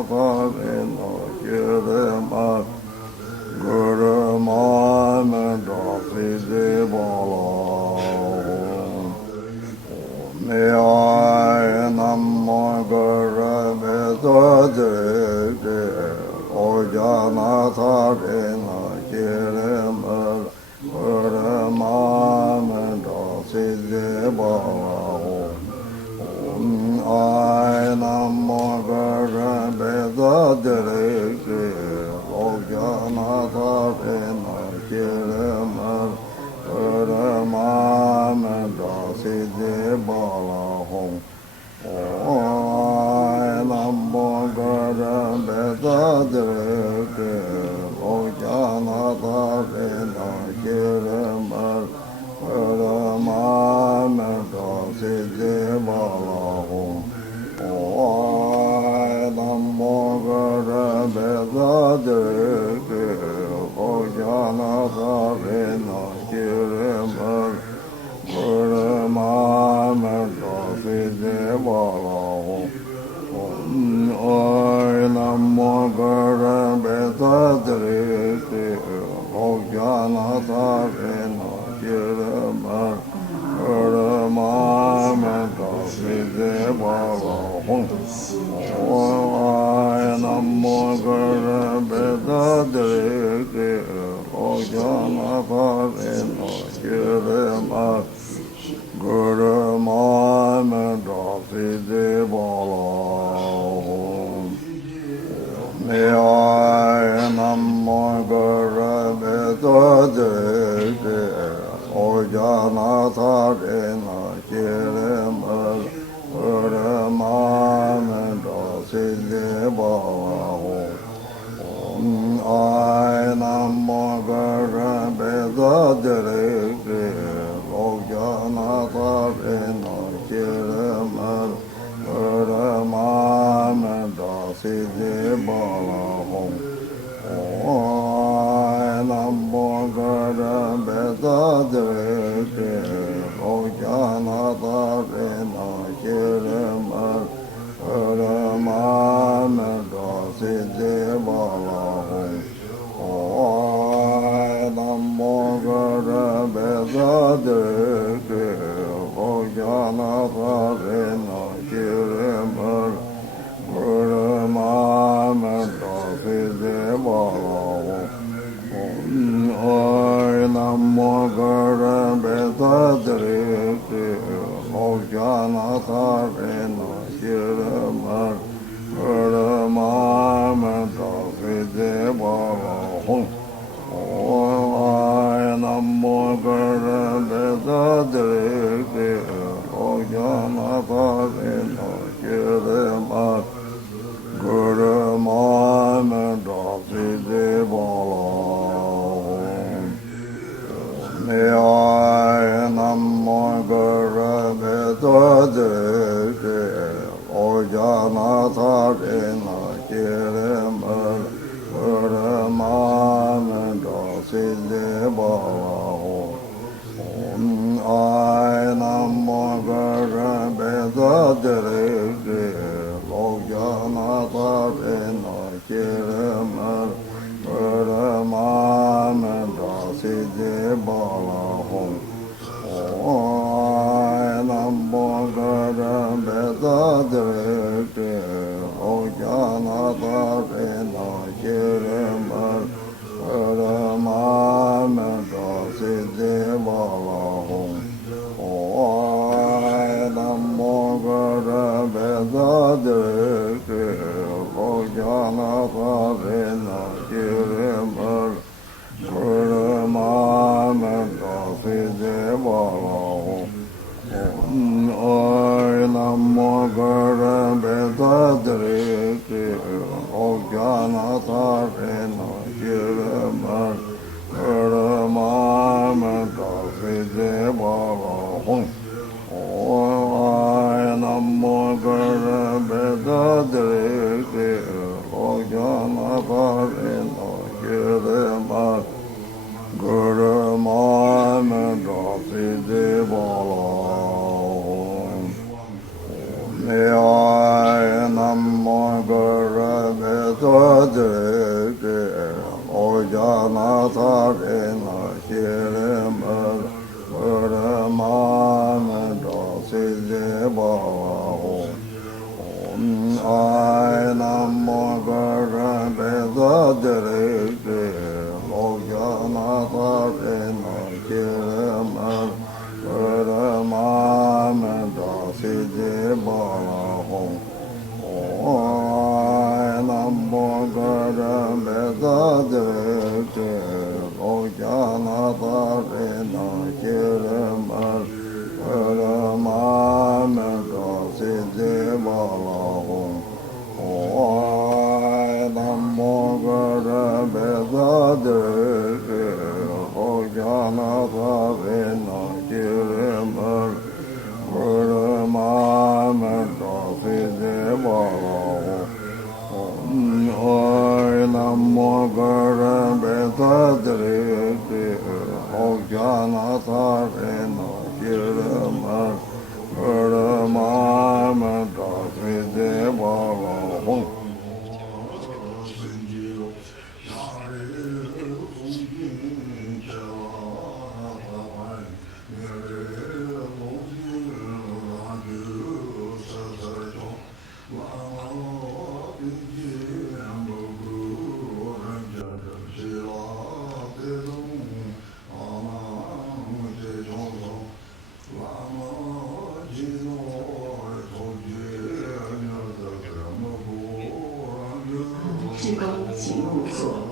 Namo Brahma 职工请入座。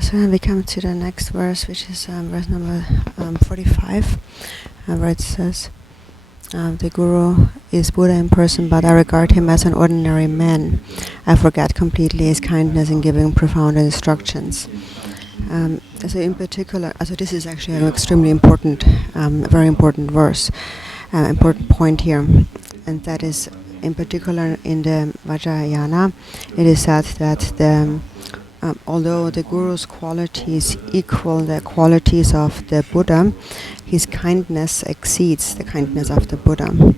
So then we come to the next verse, which is verse number 45, where it says, the Guru is Buddha in person, but I regard him as an ordinary man. I forget completely his kindness in giving profound instructions. So in particular, so this is actually an extremely important, very important verse, important point here, and that is, in particular in the Vajrayana, it is said that although the Guru's qualities equal the qualities of the Buddha, his kindness exceeds the kindness of the Buddha.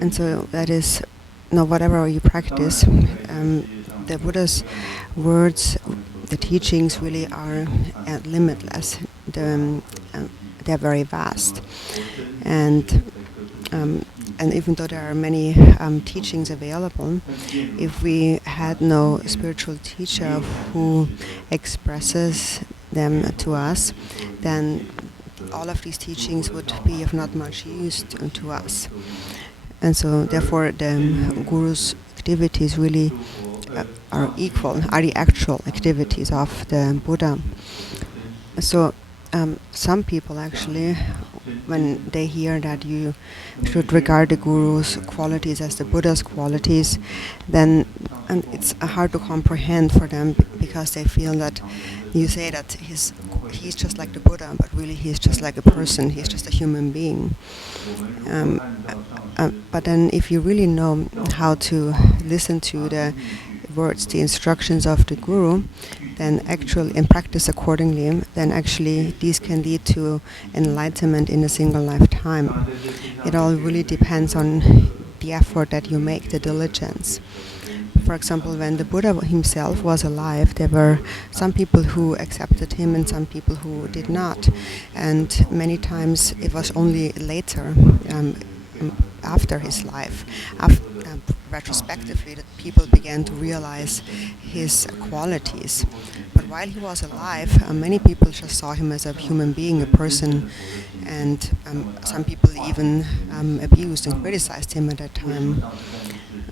And so that is, whatever you practice, the Buddha's words, the teachings really are limitless. They're very vast. And even though there are many teachings available, if we had no spiritual teacher who expresses them to us, then all of these teachings would be of not much use to us. And so therefore the Guru's activities really are the actual activities of the Buddha. So some people actually, when they hear that you should regard the Guru's qualities as the Buddha's qualities, then it's hard to comprehend for them, because they feel that you say that he's just like the Buddha, but really he's just like a person, he's just a human being. But then if you really know how to listen to the words, the instructions of the Guru, then actually, and practice accordingly, then actually these can lead to enlightenment in a single lifetime. It all really depends on the effort that you make, the diligence. For example, when the Buddha himself was alive, there were some people who accepted him and some people who did not. And many times it was only later, after his life, retrospectively, that people began to realize his qualities. But while he was alive, many people just saw him as a human being, a person, and some people even abused and criticized him at that time.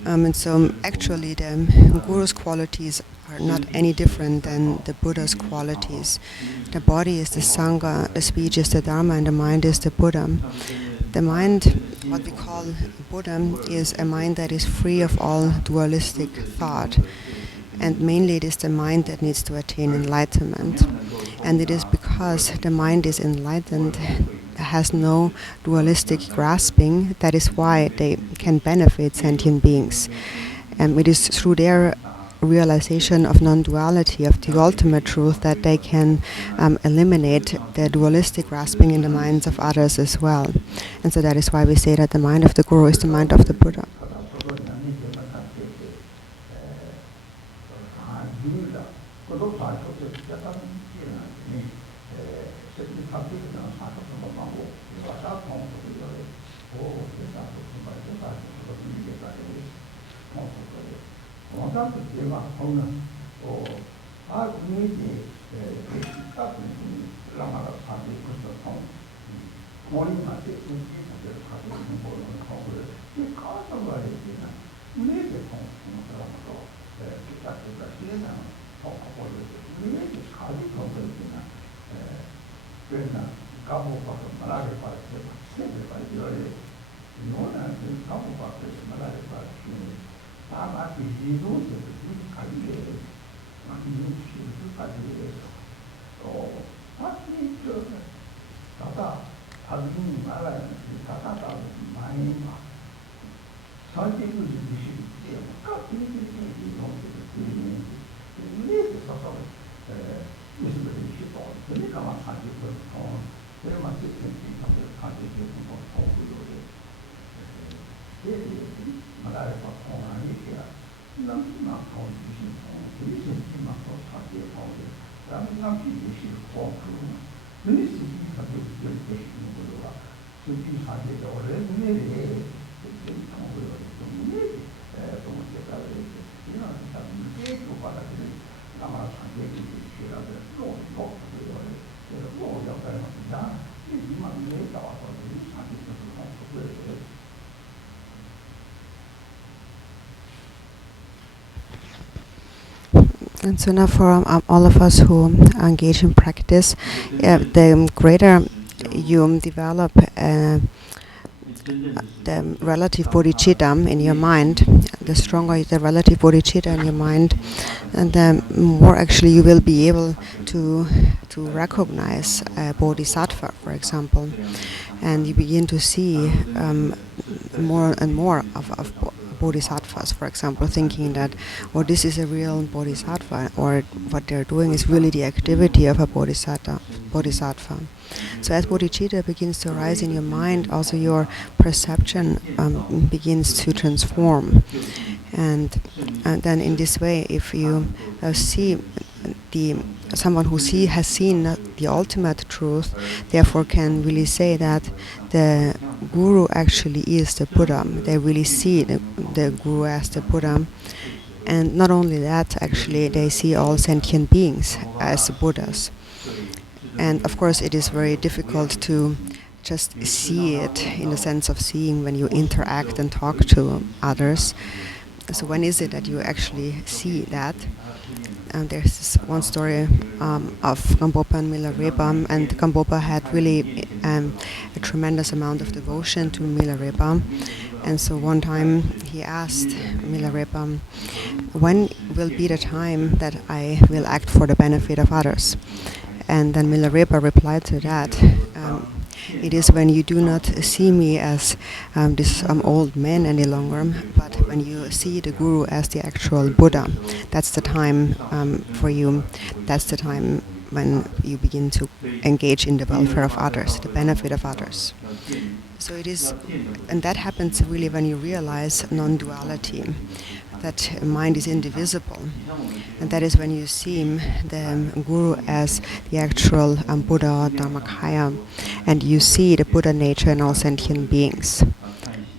And so actually the Guru's qualities are not any different than the Buddha's qualities. The body is the Sangha, the speech is the Dharma, and the mind is the Buddha. The mind, what we call Buddha, is a mind that is free of all dualistic thought. And mainly it is the mind that needs to attain enlightenment. And it is because the mind is enlightened, has no dualistic grasping, that is why they can benefit sentient beings. And it is through their realization of non-duality, of the ultimate truth, that they can eliminate the dualistic grasping in the minds of others as well. And so that is why we say that the mind of the Guru is the mind of the Buddha. And so now for all of us who engage in practice, the greater you develop the relative bodhicitta in your mind, the stronger the relative bodhicitta in your mind, and the more actually you will be able to recognize a bodhisattva, for example, and you begin to see more and more of bodhisattvas, for example, thinking that, oh, this is a real bodhisattva, or what they're doing is really the activity of a bodhisattva. So as bodhicitta begins to arise in your mind, also your perception begins to transform. And then in this way, if you see someone who has seen the ultimate truth, therefore can really say that the Guru actually is the Buddha. They really see the Guru as the Buddha. And not only that, actually, they see all sentient beings as Buddhas. And of course, it is very difficult to just see it in the sense of seeing when you interact and talk to others. So when is it that you actually see that? And there's this one story of Gampopa and Milarepa, and Gampopa had really a tremendous amount of devotion to Milarepa. And so one time he asked Milarepa, when will be the time that I will act for the benefit of others? And then Milarepa replied to that, it is when you do not see me as this old man any longer, but when you see the Guru as the actual Buddha. That's the time for you. That's the time when you begin to engage in the welfare of others, the benefit of others. So it is, and that happens really when you realize non-duality, that mind is indivisible. And that is when you see the Guru as the actual Buddha, Dharmakaya, and you see the Buddha nature in all sentient beings.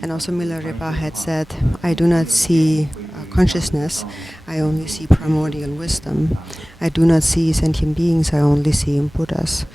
And also Milarepa had said, I do not see consciousness, I only see primordial wisdom. I do not see sentient beings, I only see Buddhas.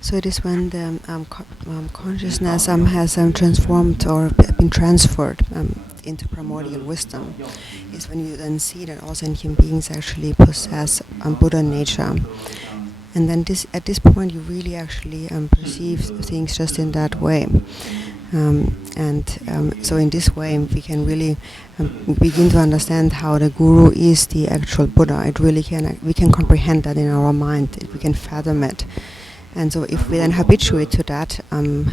So it is when the consciousness has transformed or been transferred into primordial wisdom, is when you then see that all sentient beings actually possess Buddha nature. And then at this point you really actually perceive things just in that way. So in this way we can really begin to understand how the Guru is the actual Buddha. It really we can comprehend that in our mind, we can fathom it. And so if we then habituate to that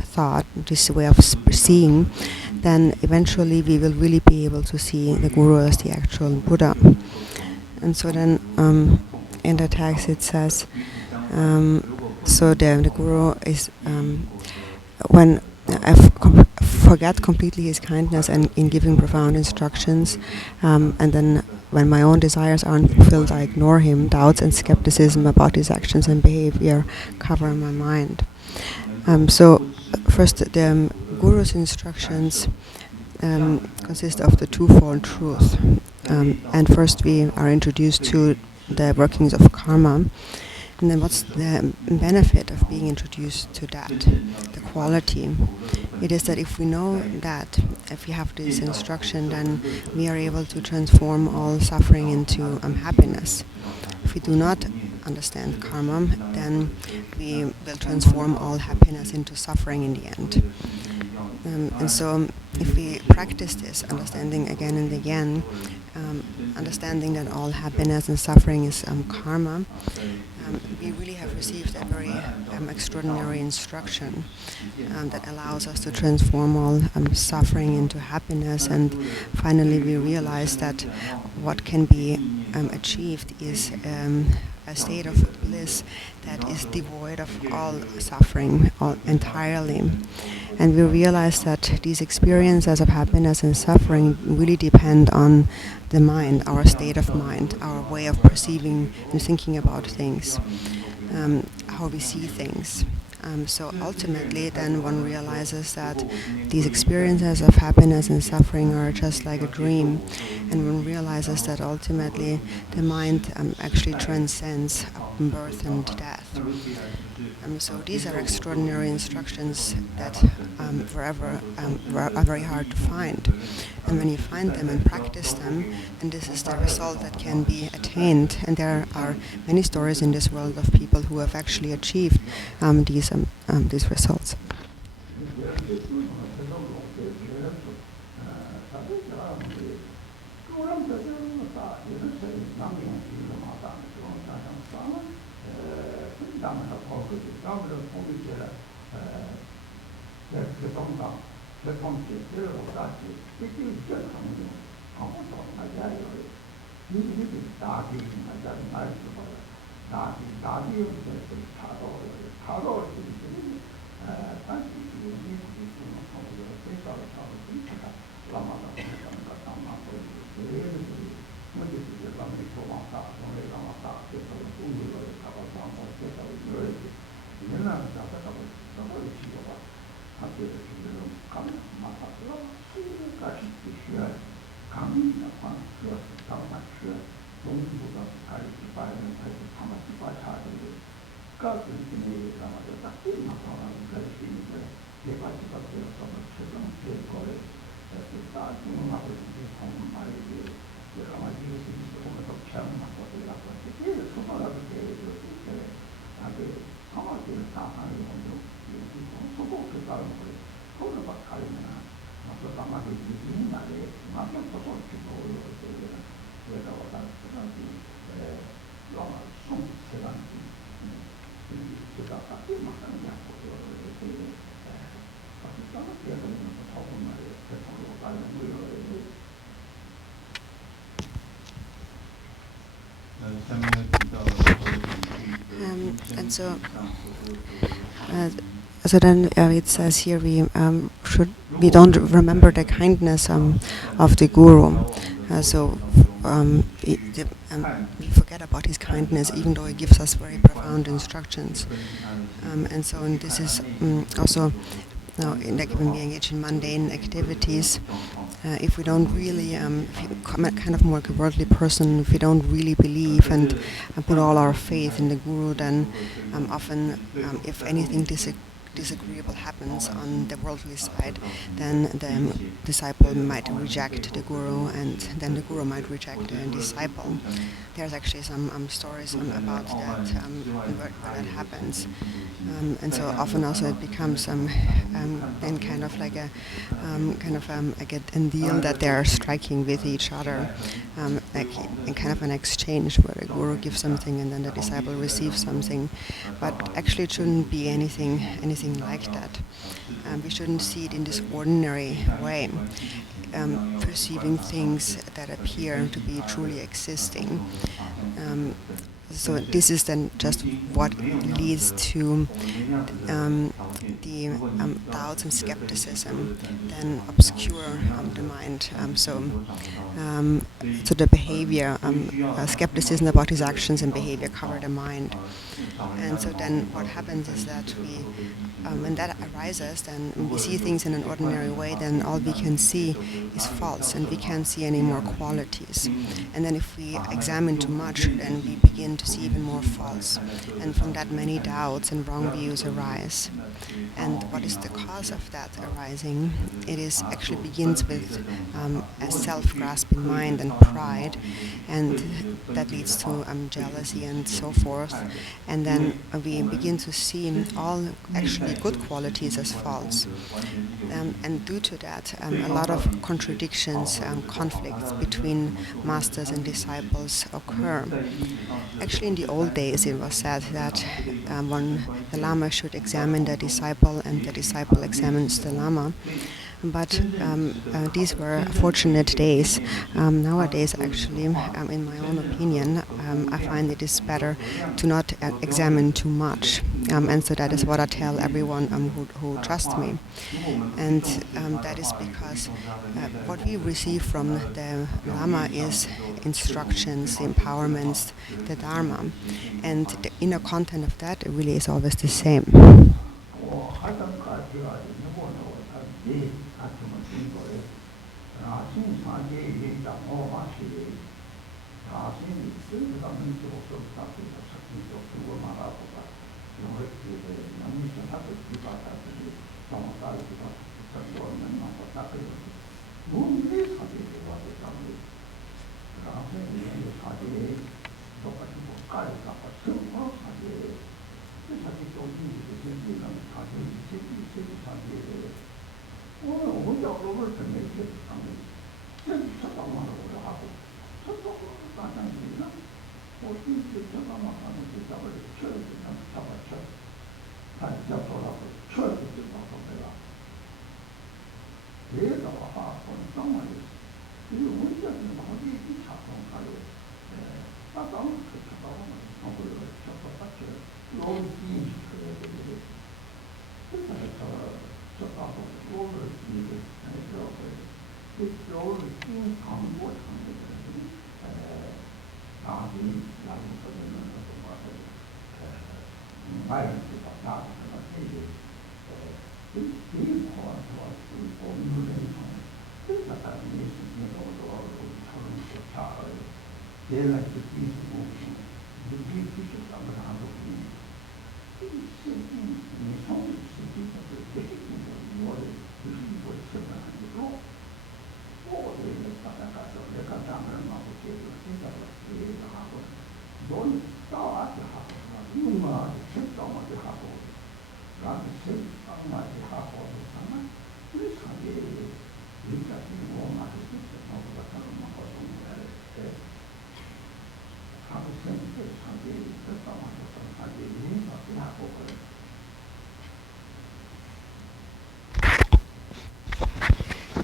thought, this way of seeing, then eventually we will really be able to see the Guru as the actual Buddha. And so then in the text it says, so the Guru is, when I forget completely his kindness and in giving profound instructions, and then when my own desires aren't fulfilled, I ignore him. Doubts and skepticism about his actions and behavior cover my mind. So first, the Guru's instructions consist of the twofold truth. And first we are introduced to the workings of karma. And then what's the benefit of being introduced to that, the quality? It is that if we know that, if we have this instruction, then we are able to transform all suffering into happiness. If we do not understand karma, then we will transform all happiness into suffering in the end. And so if we practice this understanding again and again, understanding that all happiness and suffering is karma, we really have received a very extraordinary instruction that allows us to transform all suffering into happiness. And finally we realize that what can be achieved is a state of bliss that is devoid of all suffering entirely. And we realize that these experiences of happiness and suffering really depend on the mind, our state of mind, our way of perceiving and thinking about things, how we see things. So ultimately then one realizes that these experiences of happiness and suffering are just like a dream, and one realizes that ultimately the mind actually transcends birth and death. So these are extraordinary instructions that are very hard to find. And when you find them and practice them, then this is the result that can be attained. And there are many stories in this world of people who have actually achieved these results. And so, uh, so then it says here we don't remember the kindness of the guru. We forget about his kindness, even though he gives us very profound instructions. And this is also now, when we engage in mundane activities, if we don't really, if you become a kind of more like a worldly person, if we don't really believe and put all our faith in the guru, then often, if anything disagreeable happens on the worldly side, then the disciple might reject the guru, and then the guru might reject the disciple. There's actually some stories about that, where that happens. And so often also it becomes then kind of like a deal that they are striking with each other, like in kind of an exchange where the guru gives something and then the disciple receives something. But actually, it shouldn't be anything like that. We shouldn't see it in this ordinary way, perceiving things that appear to be truly existing. So this is then just what leads to the doubts and skepticism, then obscure the mind. So the behavior, skepticism about his actions and behavior cover the mind. And so then what happens is that when that arises, then when we see things in an ordinary way, then all we can see is false, and we can't see any more qualities. And then if we examine too much, then we begin to see even more false. And from that, many doubts and wrong views arise. And what is the cause of that arising? It is actually begins with a self-grasping mind and pride, and that leads to jealousy and so forth. And then we begin to see all actually good qualities as false. And due to that, a lot of contradictions, conflicts between masters and disciples occur. Actually, in the old days, it was said that when the Lama should examine the disciple and the disciple examines the Lama. But these were fortunate days. Nowadays, actually, in my own opinion, I find it is better to not examine too much. And so that is what I tell everyone who trusts me. And that is because what we receive from the Lama is instructions, the empowerments, the Dharma. And the inner content of that really is always the same.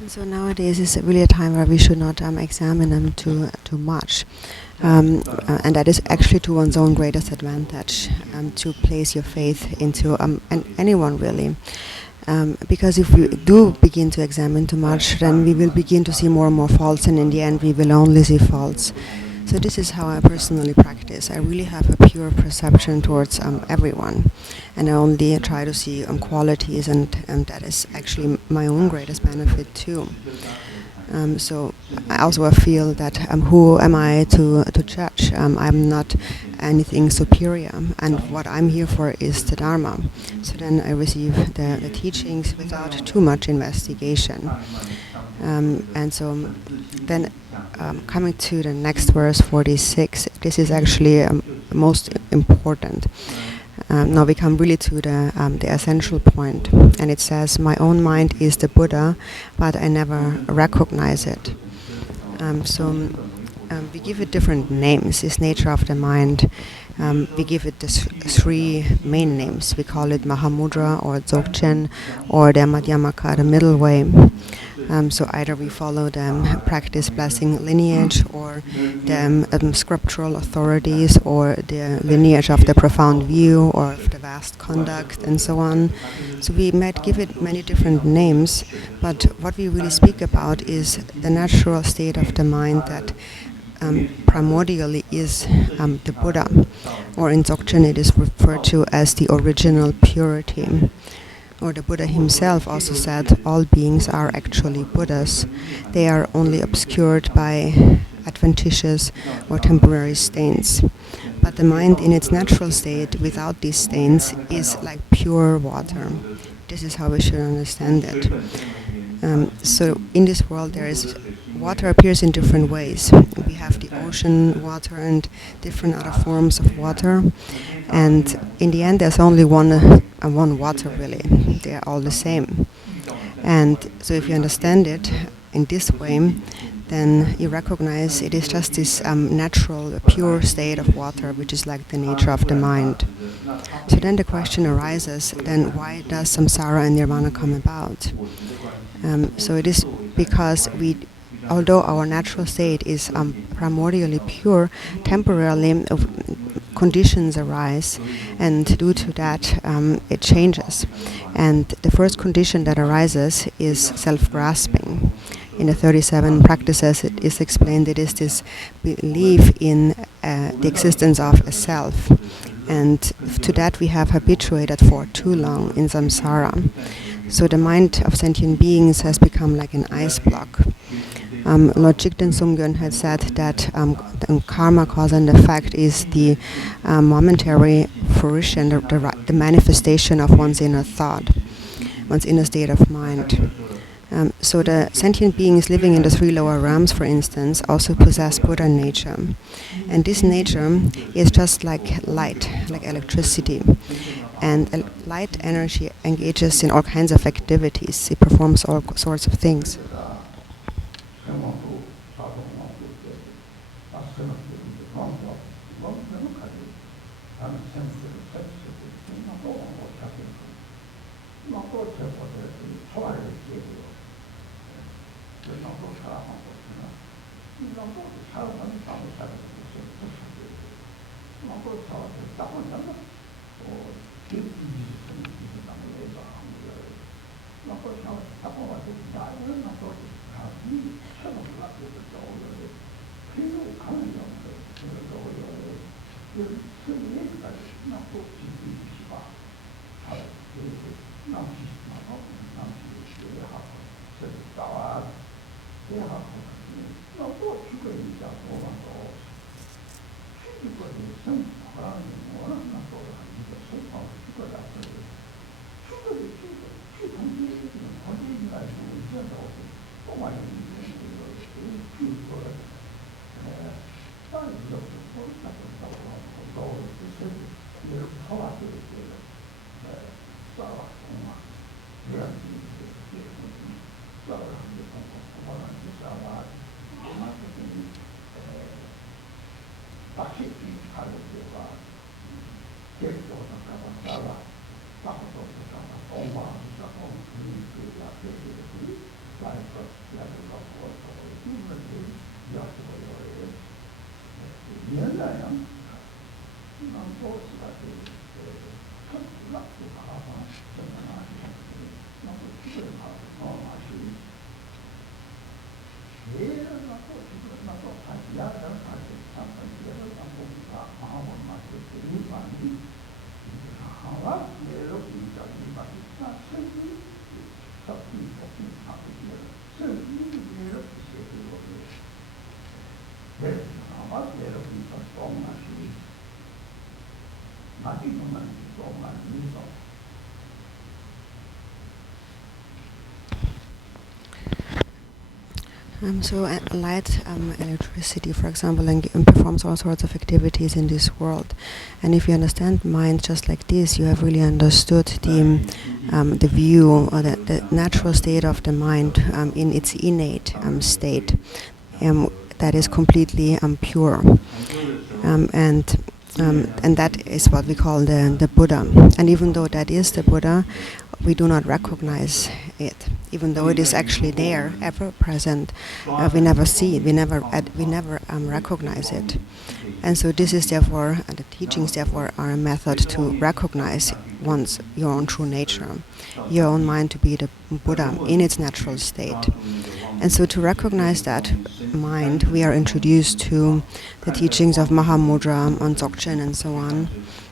So nowadays is really a time where we should not examine them too much, and that is actually to one's own greatest advantage, to place your faith into anyone really. Because if we do begin to examine too much, then we will begin to see more and more faults, and in the end we will only see faults. So this is how I personally practice. I really have a pure perception towards everyone, and I only try to see qualities, and that is actually my own greatest benefit too. So I also feel that who am I to judge? I'm not anything superior, and what I'm here for is the Dharma. So then I receive the teachings without too much investigation. And so then coming to the next verse 46, this is actually most important. Now we come really to the essential point, and it says, "My own mind is the Buddha, but I never recognize it." We give it different names. This nature of the mind. We give it the three main names. We call it Mahamudra or Dzogchen or the Madhyamaka, the middle way. So either we follow the practice blessing lineage, or the scriptural authorities, or the lineage of the profound view, or of the vast conduct, and so on. So we might give it many different names, but what we really speak about is the natural state of the mind that primordially is the Buddha, or in Dzogchen it is referred to as the original purity. Or the Buddha himself also said, all beings are actually Buddhas. They are only obscured by adventitious or temporary stains. But the mind in its natural state, without these stains, is like pure water. This is how we should understand it. So in this world there is water appears in different ways. We have the ocean water and different other forms of water, and in the end there's only one water really. They are all the same. And so if you understand it in this way, then you recognize it is just this natural, pure state of water, which is like the nature of the mind. So then the question arises, then why does samsara and nirvana come about? So it is because although our natural state is primordially pure, temporarily conditions arise, and due to that it changes. And the first condition that arises is self-grasping. In the 37 practices it is explained it is this belief in the existence of a self. And to that we have habituated for too long in samsara. So the mind of sentient beings has become like an ice block. Lord Jigten Sumgyön had said that karma, cause and effect is the momentary fruition, the manifestation of one's inner thought, one's inner state of mind. So the sentient beings living in the three lower realms, for instance, also possess Buddha nature. And this nature is just like light, like electricity. And light energy engages in all kinds of activities. It performs all sorts of things. Light electricity, for example, and performs all sorts of activities in this world. And if you understand mind just like this, you have really understood the view or the natural state of the mind in its innate state, that is completely pure. And that is what we call the Buddha. And even though that is the Buddha, we do not recognize it. Even though it is actually there, ever present, we never see it. We never recognize it. And so this is therefore the teachings. Therefore, are a method to recognize one's your own true nature, your own mind to be the Buddha in its natural state. And so to recognize that mind, we are introduced to the teachings of Mahamudra on Dzogchen and so on.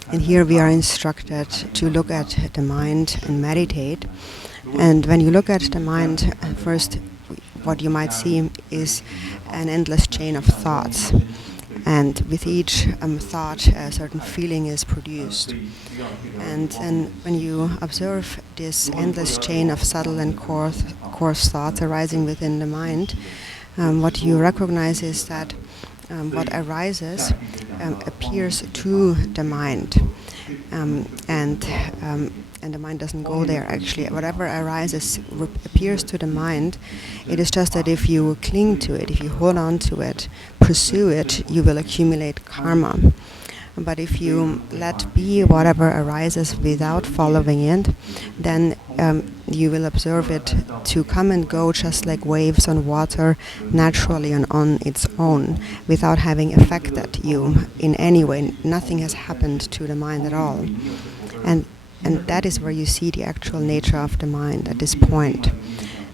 And here we are instructed to look at the mind and meditate. And when you look at the mind, first what you might see is an endless chain of thoughts. And with each thought, a certain feeling is produced. And then when you observe this endless chain of subtle and coarse thoughts arising within the mind, what you recognize is that what arises appears to the mind, and the mind doesn't go there. Actually, whatever arises appears to the mind. It is just that if you cling to it, if you hold on to it, pursue it, you will accumulate karma. But if you let be whatever arises without following it, then you will observe it to come and go just like waves on water, naturally and on its own, without having affected you in any way. Nothing has happened to the mind at all. And that is where you see the actual nature of the mind at this point.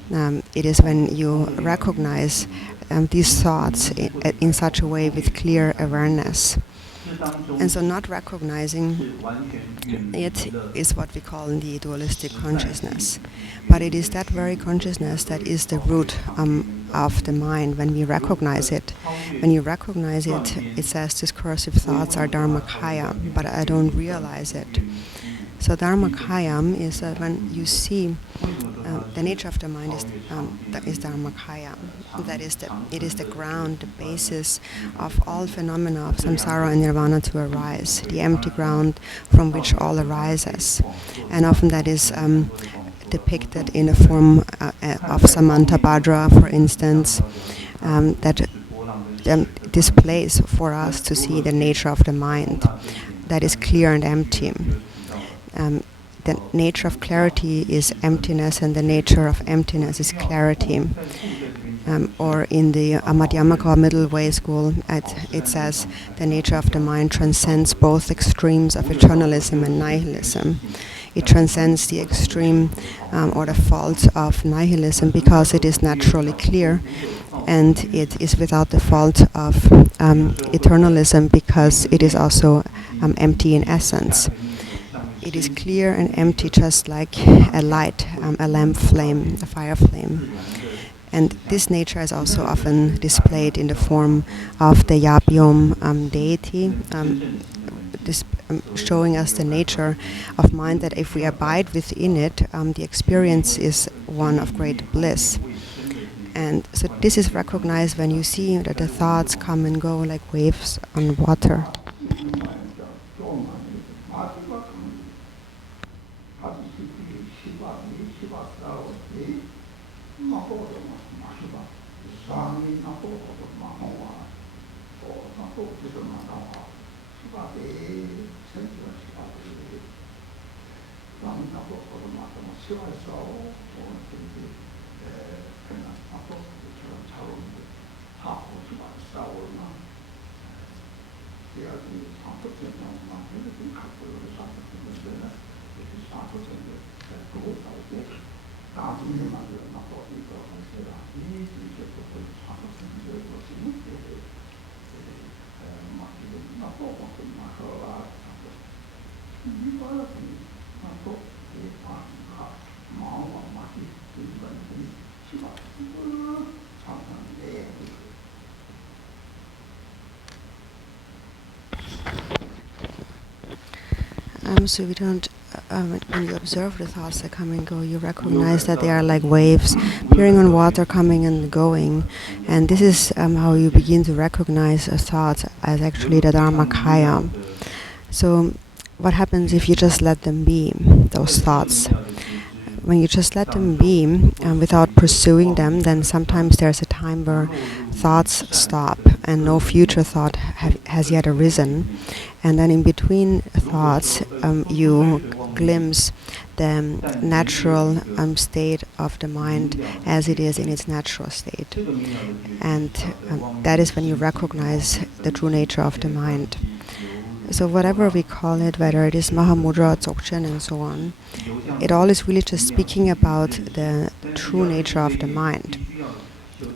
It is when you recognize these thoughts in such a way with clear awareness. And so not recognizing it is what we call the dualistic consciousness. But it is that very consciousness that is the root of the mind when we recognize it. When you recognize it, it says discursive thoughts are dharmakaya, but I don't realize it. So dharmakaya is that when you see the nature of the mind is dharmakaya. It is the ground, the basis of all phenomena of samsara and nirvana to arise, the empty ground from which all arises. And often that is depicted in the form of Samantabhadra, for instance, that displays for us to see the nature of the mind that is clear and empty. The nature of clarity is emptiness, and the nature of emptiness is clarity. Or in the Madhyamaka middle way school, it says the nature of the mind transcends both extremes of eternalism and nihilism. It transcends the extreme or the fault of nihilism because it is naturally clear, and it is without the fault of eternalism because it is also empty in essence. It is clear and empty, just like a light, a lamp flame, a fire flame. And this nature is also often displayed in the form of the Yapyom deity, showing us the nature of mind, that if we abide within it, the experience is one of great bliss. And so this is recognized when you see that the thoughts come and go like waves on water. So we don't when you observe the thoughts that come and go, you recognize that they are like waves appearing on water, coming and going. And this is how you begin to recognize thoughts as actually the Dharmakaya. So what happens if you just let them be, those thoughts? When you just let them be without pursuing them, then sometimes there's a time where thoughts stop and no future thought has yet arisen. And then in between thoughts, you glimpse the natural state of the mind as it is in its natural state. And that is when you recognize the true nature of the mind. So whatever we call it, whether it is Mahamudra, Dzogchen and so on, it all is really just speaking about the true nature of the mind.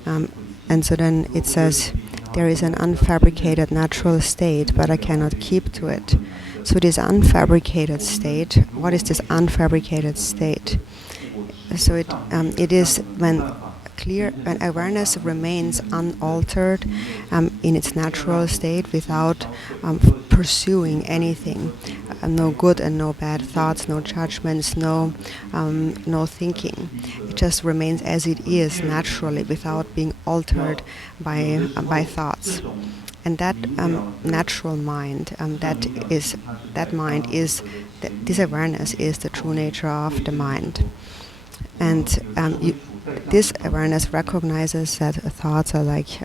And so then it says, there is an unfabricated natural state, but I cannot keep to it. So this unfabricated state, what is this unfabricated state? So it is when awareness remains unaltered in its natural state without pursuing anything, no good and no bad thoughts, no judgments, no thinking. It just remains as it is naturally without being altered by thoughts. And that natural mind, this awareness is the true nature of the mind. And this awareness recognizes that thoughts are like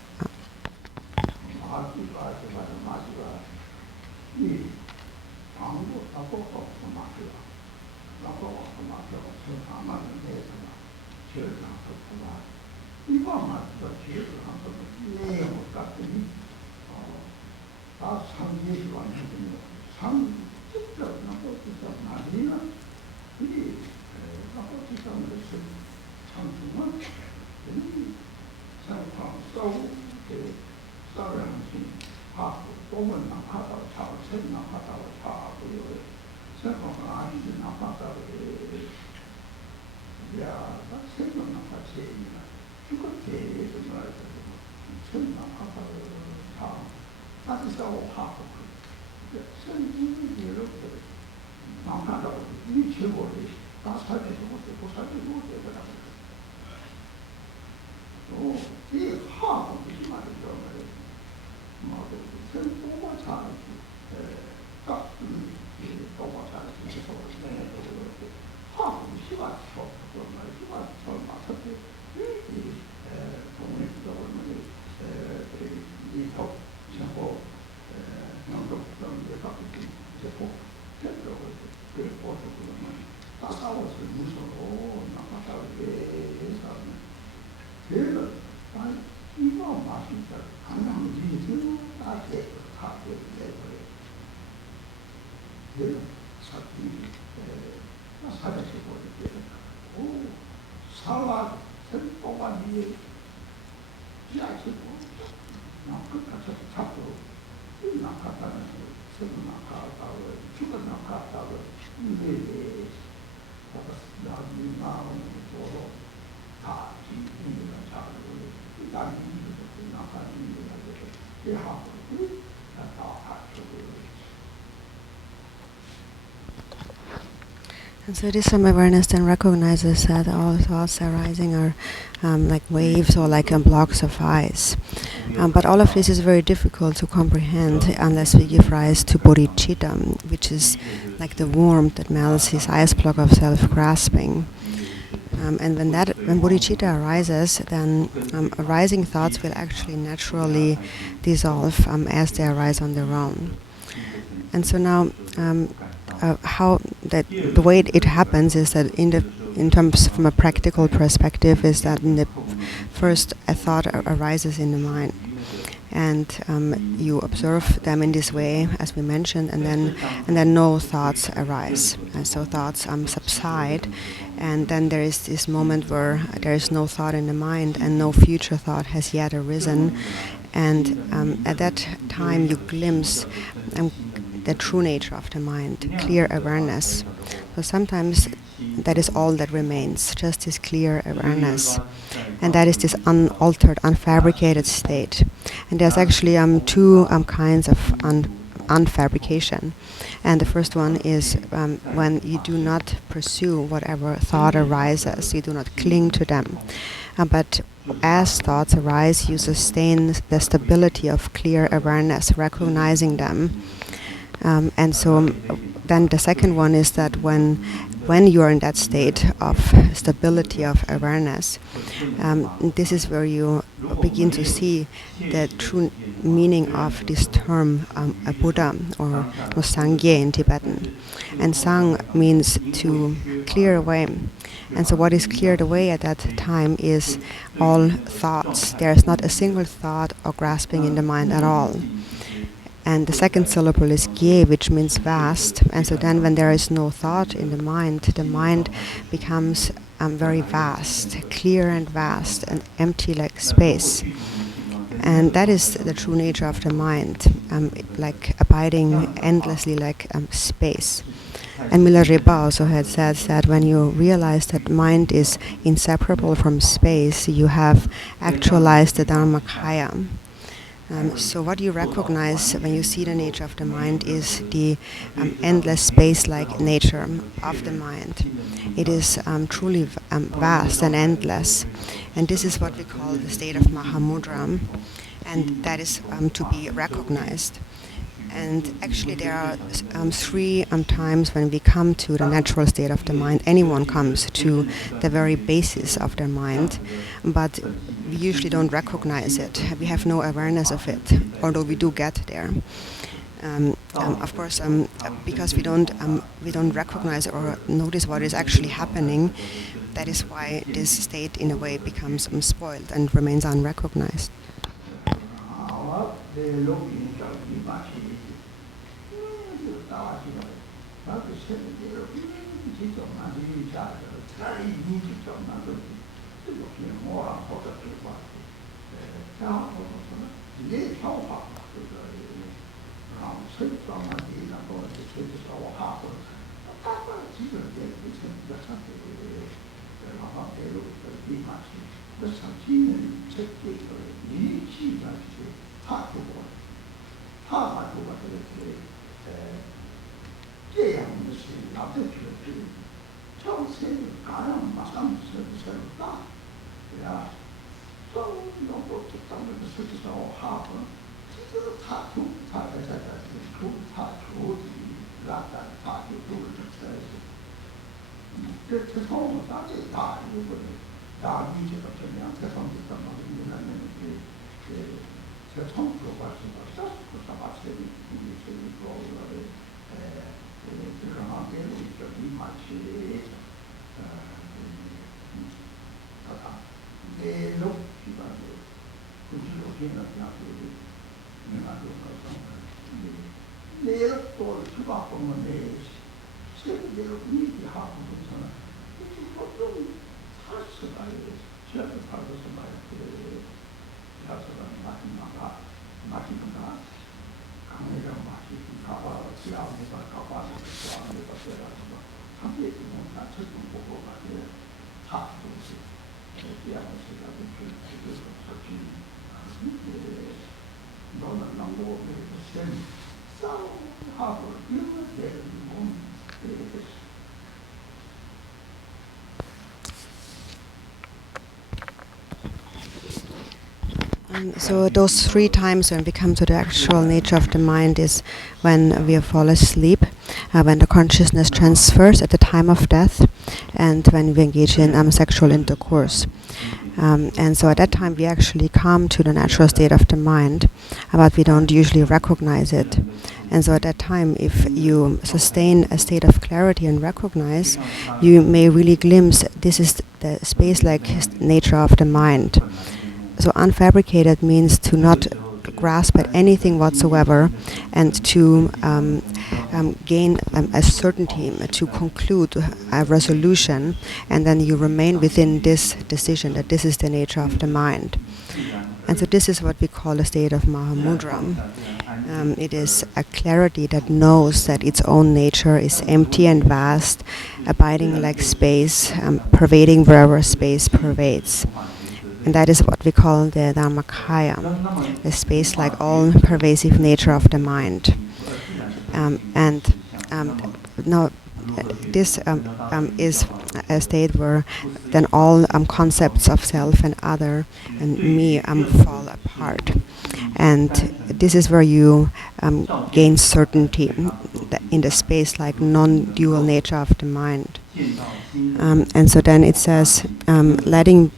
And so this awareness then recognizes that all thoughts arising are like waves or like blocks of ice. But all of this is very difficult to comprehend unless we give rise to bodhicitta, which is like the warmth that melts this ice block of self-grasping. And when bodhicitta arises, then arising thoughts will actually naturally dissolve as they arise on their own. And so now, the way it happens is that in terms from a practical perspective is that in the first a thought arises in the mind, and you observe them in this way as we mentioned, and then no thoughts arise, and so thoughts subside, and then there is this moment where there is no thought in the mind and no future thought has yet arisen, and at that time you glimpse the true nature of the mind, clear awareness. So sometimes that is all that remains, just this clear awareness. And that is this unaltered, unfabricated state. And there's actually two kinds of unfabrication. And the first one is when you do not pursue whatever thought arises, you do not cling to them. But as thoughts arise, you sustain the stability of clear awareness, recognizing them. And so then the second one is that when you are in that state of stability of awareness, this is where you begin to see the true meaning of this term, a Buddha, or Sangye in Tibetan. And Sang means to clear away. And so what is cleared away at that time is all thoughts. There is not a single thought or grasping in the mind at all. And the second syllable is gye, which means vast. And so then when there is no thought in the mind becomes very vast, clear and vast, and empty like space. And that is the true nature of the mind, like abiding endlessly like space. And Milarepa also had said that when you realize that mind is inseparable from space, you have actualized the Dharmakaya. So what you recognize when you see the nature of the mind is the endless space-like nature of the mind. It is truly vast and endless. And this is what we call the state of Mahamudra. And that is to be recognized. And actually there are three times when we come to the natural state of the mind. Anyone comes to the very basis of their mind, but we usually don't recognize it. We have no awareness of it, although we do get there. Of course, because we don't recognize or notice what is actually happening, that is why this state in a way becomes spoiled and remains unrecognized. So those three times when we come to the actual nature of the mind is when we fall asleep, when the consciousness transfers at the time of death, and when we engage in sexual intercourse. And so at that time we actually come to the natural state of the mind, but we don't usually recognize it. And so at that time, if you sustain a state of clarity and recognize, you may really glimpse this is the space-like nature of the mind. So unfabricated means to not grasp at anything whatsoever, and to gain a certainty, to conclude a resolution, and then you remain within this decision that this is the nature of the mind. And so this is what we call a state of Mahamudra. It is a clarity that knows that its own nature is empty and vast, abiding like space, pervading wherever space pervades. And that is what we call the Dharmakaya, the space like all-pervasive nature of the mind. and now this is a state where then all concepts of self and other and me fall apart, and this is where you gain certainty in the space like non-dual nature of the mind. And so then it says letting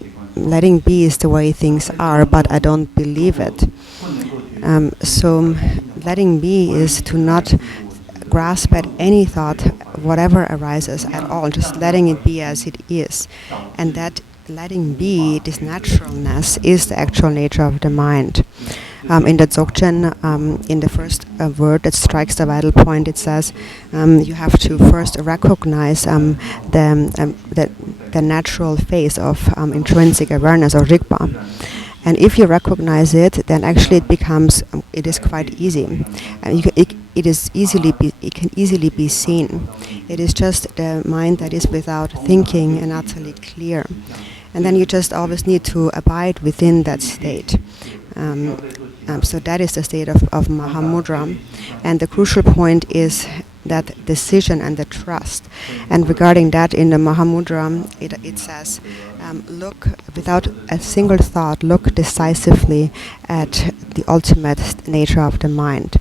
be is the way things are, but I don't believe it. So letting be is to not grasp at any thought, whatever arises at all, just letting it be as it is. And that letting be, this naturalness, is the actual nature of the mind. In the Dzogchen, in the first word that strikes the vital point, it says you have to first recognize the natural phase of intrinsic awareness, or Rigpa. And if you recognize it, then actually it is quite easy. It can easily be seen. It is just the mind that is without thinking and utterly clear. And then you just always need to abide within that state. So that is the state of Mahamudra. And the crucial point is that decision and the trust. And regarding that, in the Mahamudra, it says, look without a single thought, look decisively at the ultimate nature of the mind.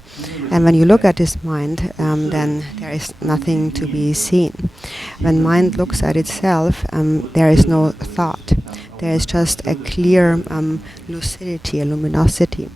And when you look at this mind, then there is nothing to be seen. When mind looks at itself, there is no thought. There is just a clear lucidity, a luminosity.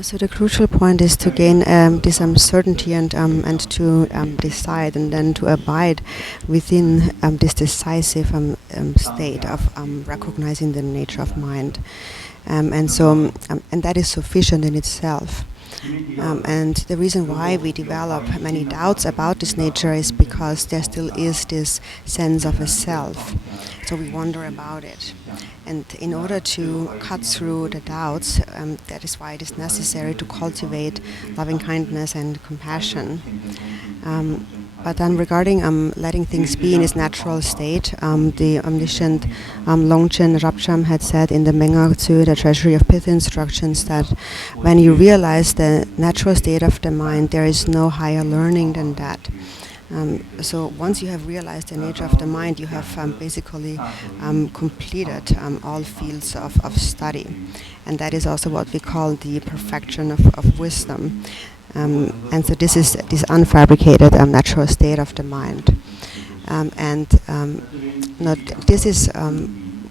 So the crucial point is to gain this certainty and to decide and then to abide within this decisive state of recognizing the nature of mind, and that is sufficient in itself. And the reason why we develop many doubts about this nature is because there still is this sense of a self. So we wonder about it. And in order to cut through the doubts, that is why it is necessary to cultivate loving kindness and compassion. But then regarding letting things be in its natural state, the omniscient Longchen Rabcham had said in the Mengatsu, the Treasury of Pith Instructions, that when you realize the natural state of the mind, there is no higher learning than that. So once you have realized the nature of the mind, you have basically completed all fields of study. And that is also what we call the perfection of wisdom. And so this is this unfabricated natural state of the mind. This is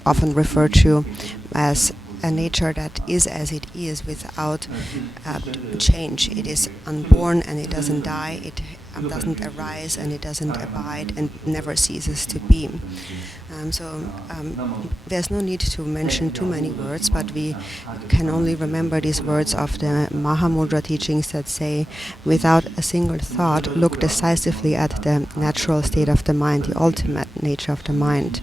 often referred to as a nature that is as it is without change. It is unborn and it doesn't die. It doesn't arise and it doesn't abide and never ceases to be. There's no need to mention too many words, but we can only remember these words of the Mahamudra teachings that say, without a single thought, look decisively at the natural state of the mind, the ultimate nature of the mind.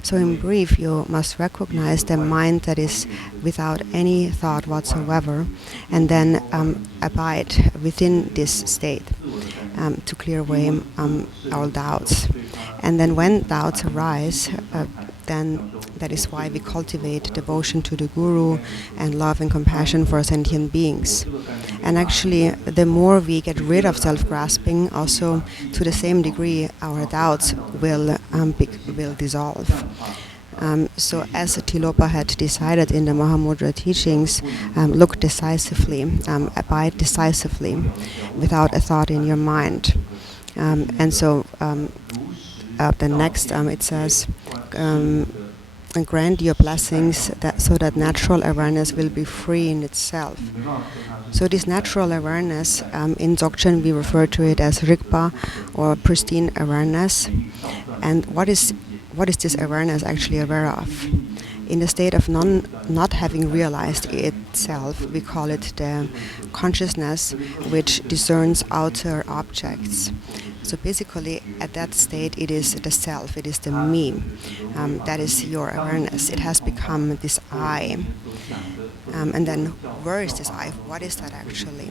So in brief, you must recognize the mind that is without any thought whatsoever, and then abide within this state to clear away our doubts. And then when doubts arise, then that is why we cultivate devotion to the Guru and love and compassion for sentient beings. And actually, the more we get rid of self-grasping, also to the same degree our doubts will dissolve. So as Tilopa had decided in the Mahamudra teachings, look decisively, abide decisively, without a thought in your mind. The next it says, grant your blessings so that natural awareness will be free in itself. So this natural awareness, in Dzogchen we refer to it as Rigpa, or pristine awareness. And what is this awareness actually aware of? In the state of not having realized itself, we call it the consciousness which discerns outer objects. So basically, at that state, it is the self, it is the me. That is your awareness. It has become this I. And then, where is this I? What is that actually?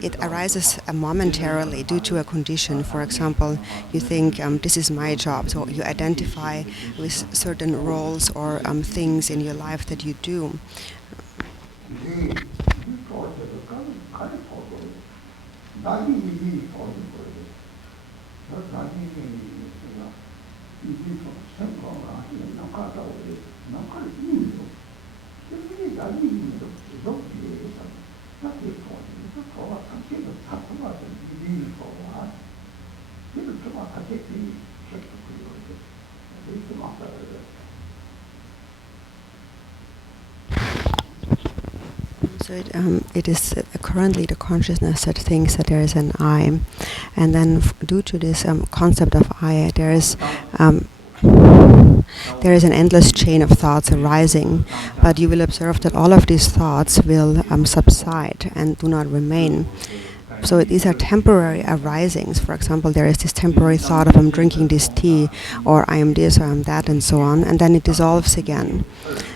It arises momentarily due to a condition. For example, you think, this is my job. So you identify with certain roles or things in your life that you do. So it is currently the consciousness that thinks that there is an I, and then due to this concept of I, there is an endless chain of thoughts arising, but you will observe that all of these thoughts will subside and do not remain. So these are temporary arisings. For example, there is this temporary thought of I'm drinking this tea, or I am this, or I am that, and so on, and then it dissolves again.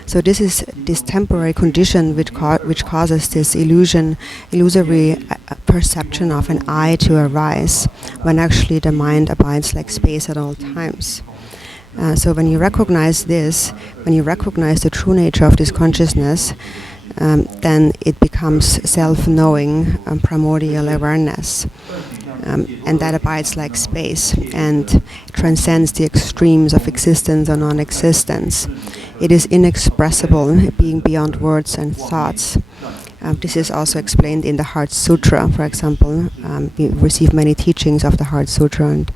So this is this temporary condition which causes this illusory perception of an I to arise, when actually the mind abides like space at all times. So when you recognize this, when you recognize the true nature of this consciousness, then it becomes self-knowing, primordial awareness. And that abides like space and transcends the extremes of existence or non-existence. It is inexpressible, being beyond words and thoughts. This is also explained in the Heart Sutra, for example. We receive many teachings of the Heart Sutra. And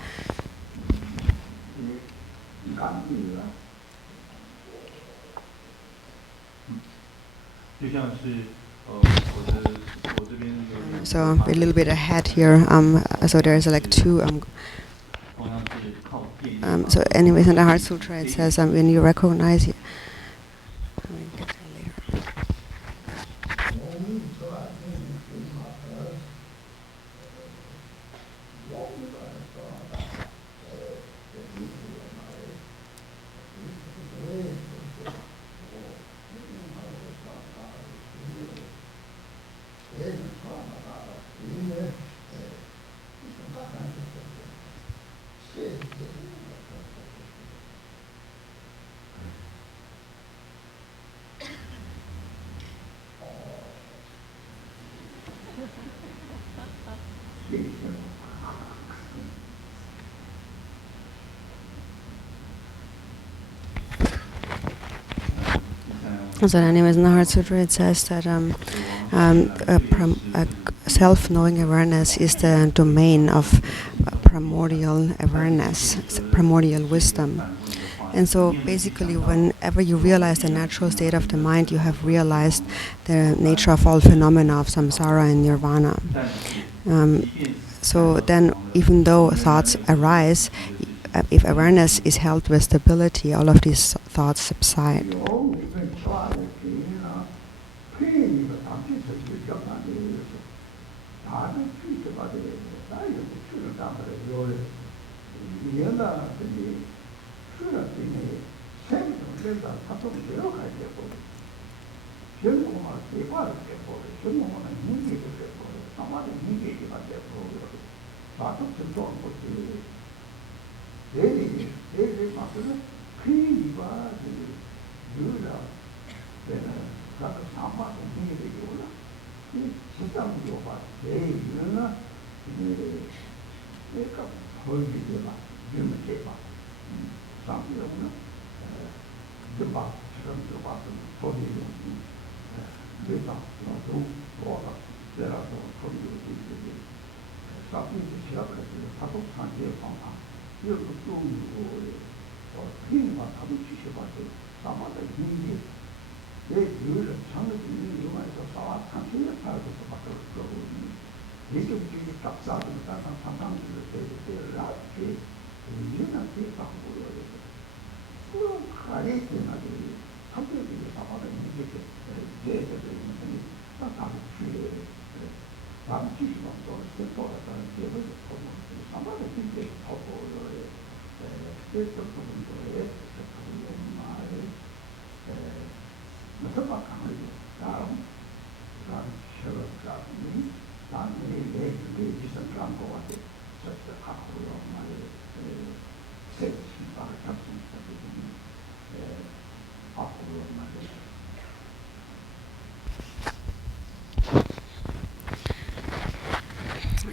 so a little bit ahead here. So there's like two. So anyways, in the Heart Sutra it says when you recognize. So anyways, in the Heart Sutra it says that self-knowing awareness is the domain of primordial awareness, primordial wisdom. And so basically whenever you realize the natural state of the mind, you have realized the nature of all phenomena of samsara and nirvana. So then even though thoughts arise, if awareness is held with stability, all of these thoughts subside.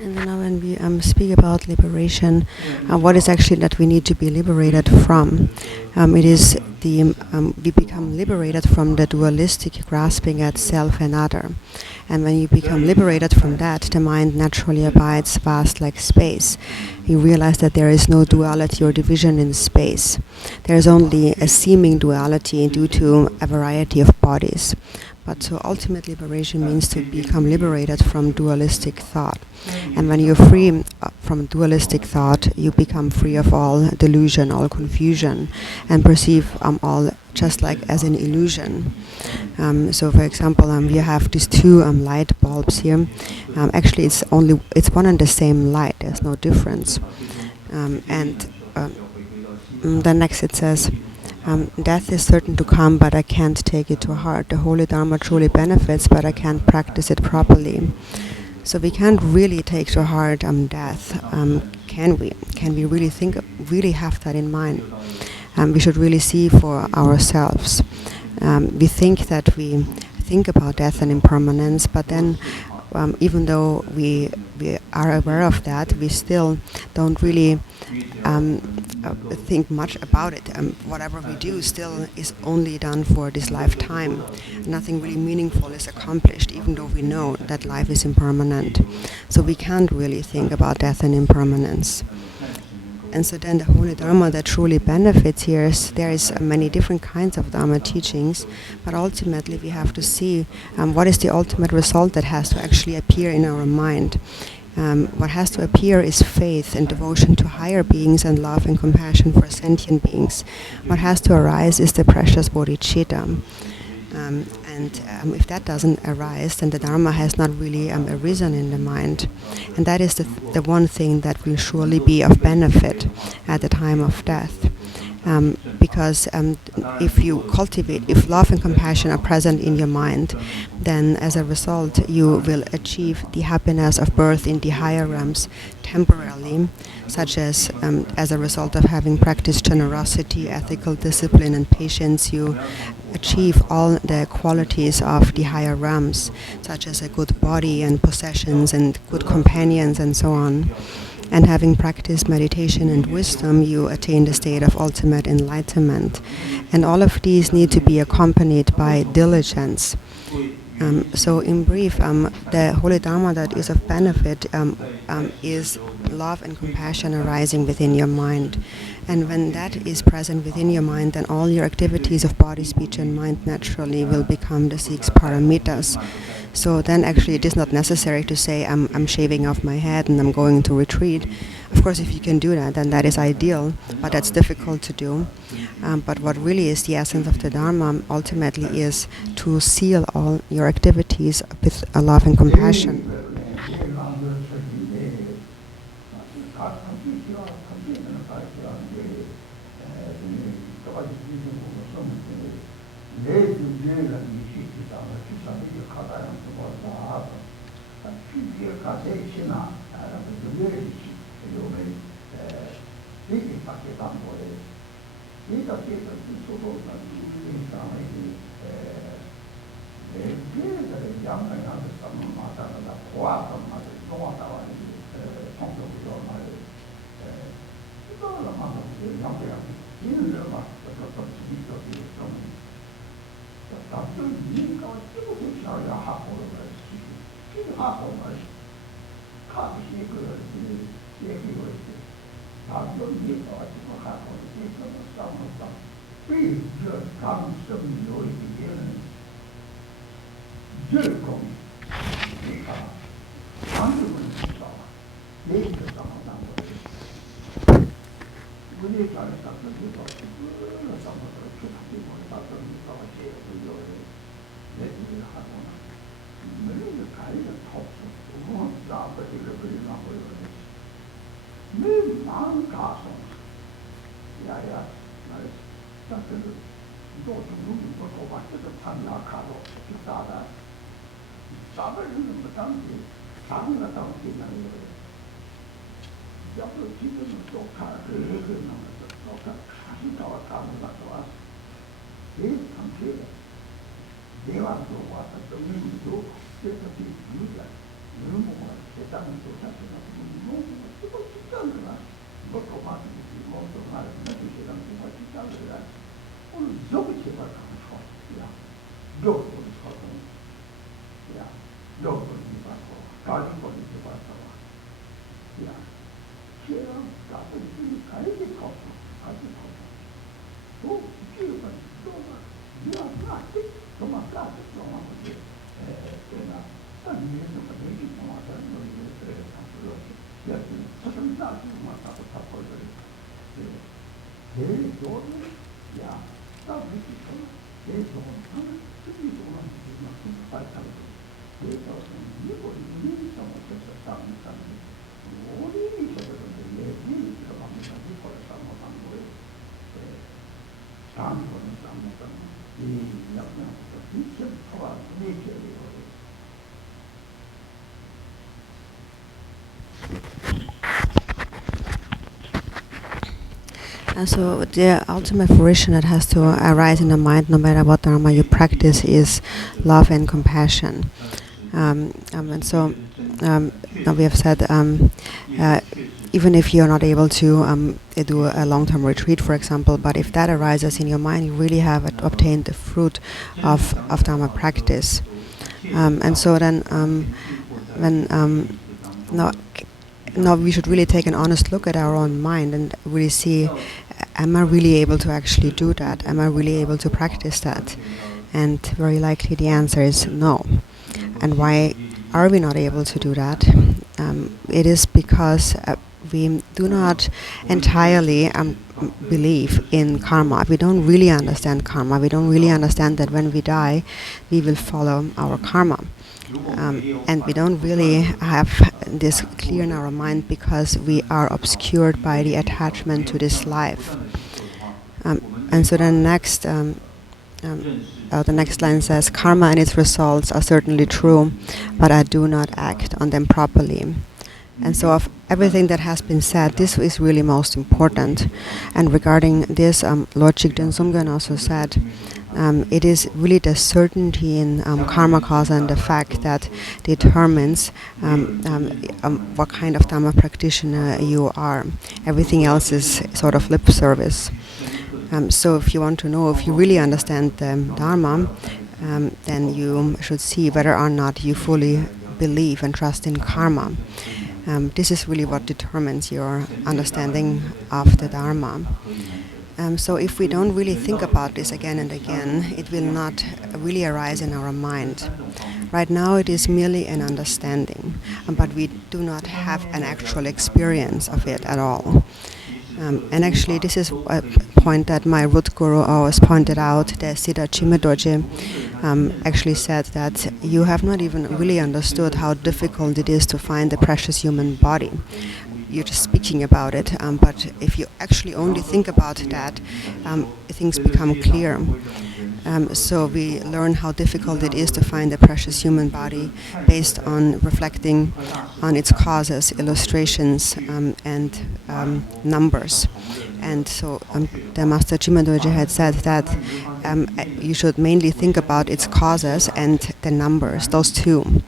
And then now when we speak about liberation, what is actually that we need to be liberated from? It is we become liberated from the dualistic grasping at self and other. And when you become liberated from that, the mind naturally abides vast like space. You realize that there is no duality or division in space. There is only a seeming duality due to a variety of bodies. But so ultimate liberation means to become liberated from dualistic thought. And when you're free from dualistic thought, you become free of all delusion, all confusion, and perceive all just like as an illusion. So for example, we have these two light bulbs here. Actually it's one and the same light, there's no difference. Then next it says, death is certain to come, but I can't take it to heart. The Holy Dharma truly benefits, but I can't practice it properly. So we can't really take to heart death, can we? Can we really have that in mind? We should really see for ourselves. We think that we think about death and impermanence, but then even though we are aware of that, we still don't really think much about it. Whatever we do still is only done for this lifetime. Nothing really meaningful is accomplished, even though we know that life is impermanent. So we can't really think about death and impermanence. And so then the Holy Dharma that truly benefits here is there is many different kinds of Dharma teachings, but ultimately we have to see what is the ultimate result that has to actually appear in our mind. What has to appear is faith and devotion to higher beings and love and compassion for sentient beings. What has to arise is the precious bodhicitta. If that doesn't arise, then the Dharma has not really arisen in the mind. And that is the one thing that will surely be of benefit at the time of death. Because if love and compassion are present in your mind, then as a result you will achieve the happiness of birth in the higher realms temporarily, such as a result of having practiced generosity, ethical discipline and patience, you achieve all the qualities of the higher realms, such as a good body and possessions and good companions and so on. And having practiced meditation and wisdom, you attain the state of ultimate enlightenment. And all of these need to be accompanied by diligence. So in brief, the holy dharma that is of benefit is love and compassion arising within your mind. And when that is present within your mind, then all your activities of body, speech and mind naturally will become the 6 paramitas. So then actually it is not necessary to say I'm shaving off my head and I'm going to retreat. Of course, if you can do that, then that is ideal, but that's difficult to do. But what really is the essence of the Dharma ultimately is to seal all your activities with love and compassion. And so the ultimate fruition that has to arise in the mind, no matter what dharma you practice, is love and compassion. And so now we have said, even if you're not able to do a long-term retreat, for example, but if that arises in your mind, you really have obtained the fruit of dharma practice. And so then, when now we should really take an honest look at our own mind and really see, am I really able to actually do that? Am I really able to practice that? And very likely the answer is no. And why are we not able to do that? It is because we do not entirely believe in karma. We don't really understand karma. We don't really understand that when we die, we will follow our karma. And we don't really have this clear in our mind because we are obscured by the attachment to this life. And so the next line says, karma and its results are certainly true, but I do not act on them properly. And so of everything that has been said, this is really most important. And regarding this, Lord Jigten Sumgön also said, it is really the certainty in karma cause and the fact that determines what kind of Dhamma practitioner you are. Everything else is sort of lip service. So if you want to know if you really understand the Dharma, then you should see whether or not you fully believe and trust in karma. This is really what determines your understanding of the Dharma. So if we don't really think about this again and again, it will not really arise in our mind. Right now it is merely an understanding, but we do not have an actual experience of it at all. And actually this is a point that my root guru always pointed out, the Siddha Chimedorje actually said that you have not even really understood how difficult it is to find the precious human body. You're just speaking about it, but if you actually only think about that, things become clear. So we learn how difficult it is to find the precious human body based on reflecting on its causes, illustrations, and numbers. And so the Master Chimedorje had said that you should mainly think about its causes and the numbers, those two.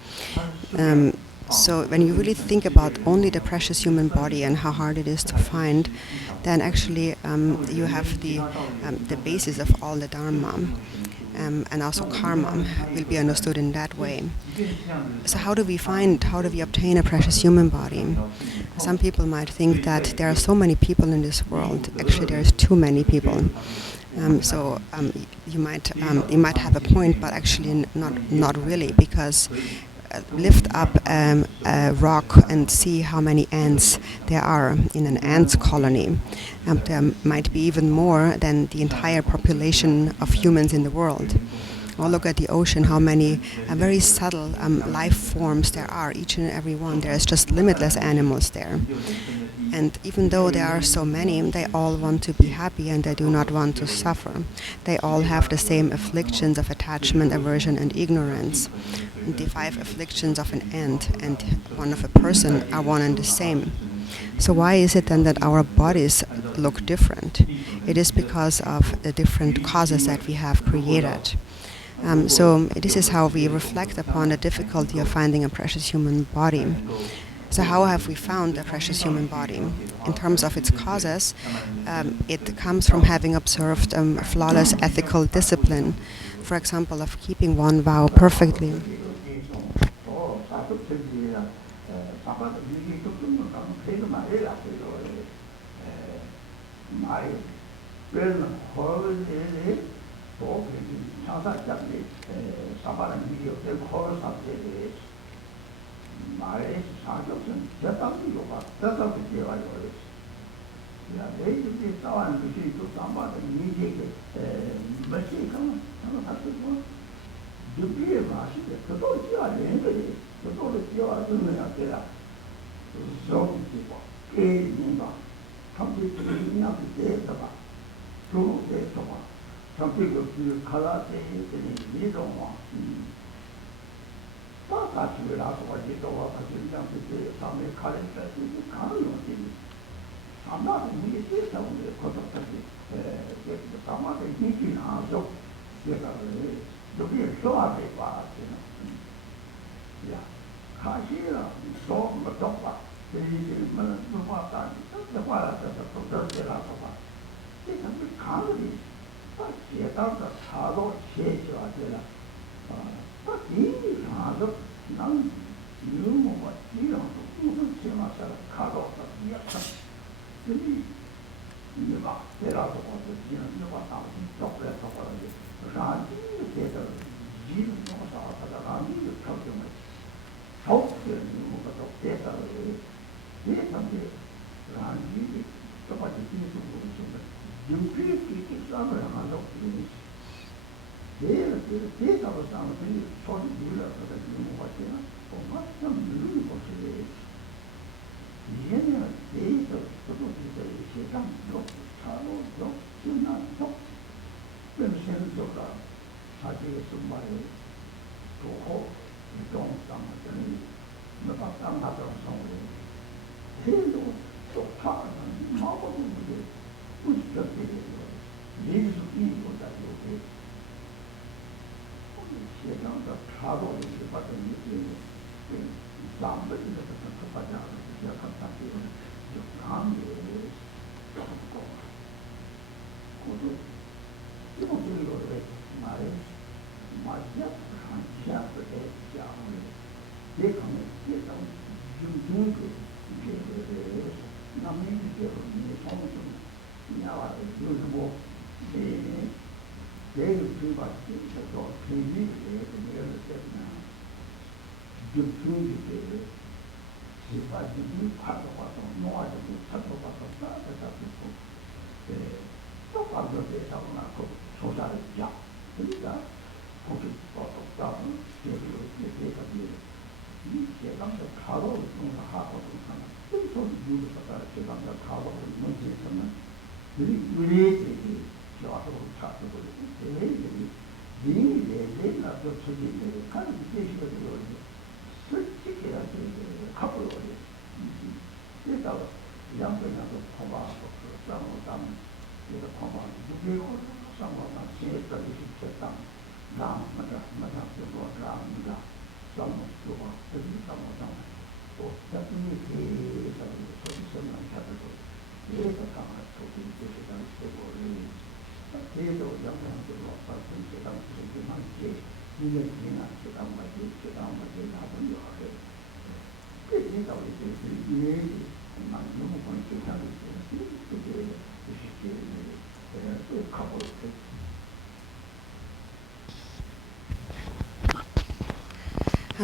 So when you really think about only the precious human body and how hard it is to find, then actually you have the basis of all the Dharma. And also karma will be understood in that way. So how do we obtain a precious human body? Some people might think that there are so many people in this world. Actually, there's too many people. So you might have a point, but actually not really, because lift up a rock and see how many ants there are in an ant colony. There might be even more than the entire population of humans in the world. Or look at the ocean, how many very subtle life forms there are, each and every one. There's just limitless animals there. And even though there are so many, they all want to be happy and they do not want to suffer. They all have the same afflictions of attachment, aversion, and ignorance. And the 5 afflictions of an ant and one of a person are one and the same. So why is it then that our bodies look different? It is because of the different causes that we have created. So this is how we reflect upon the difficulty of finding a precious human body. So how have we found a precious human body? In terms of its causes, it comes from having observed flawless ethical discipline, for example, of keeping one vow perfectly.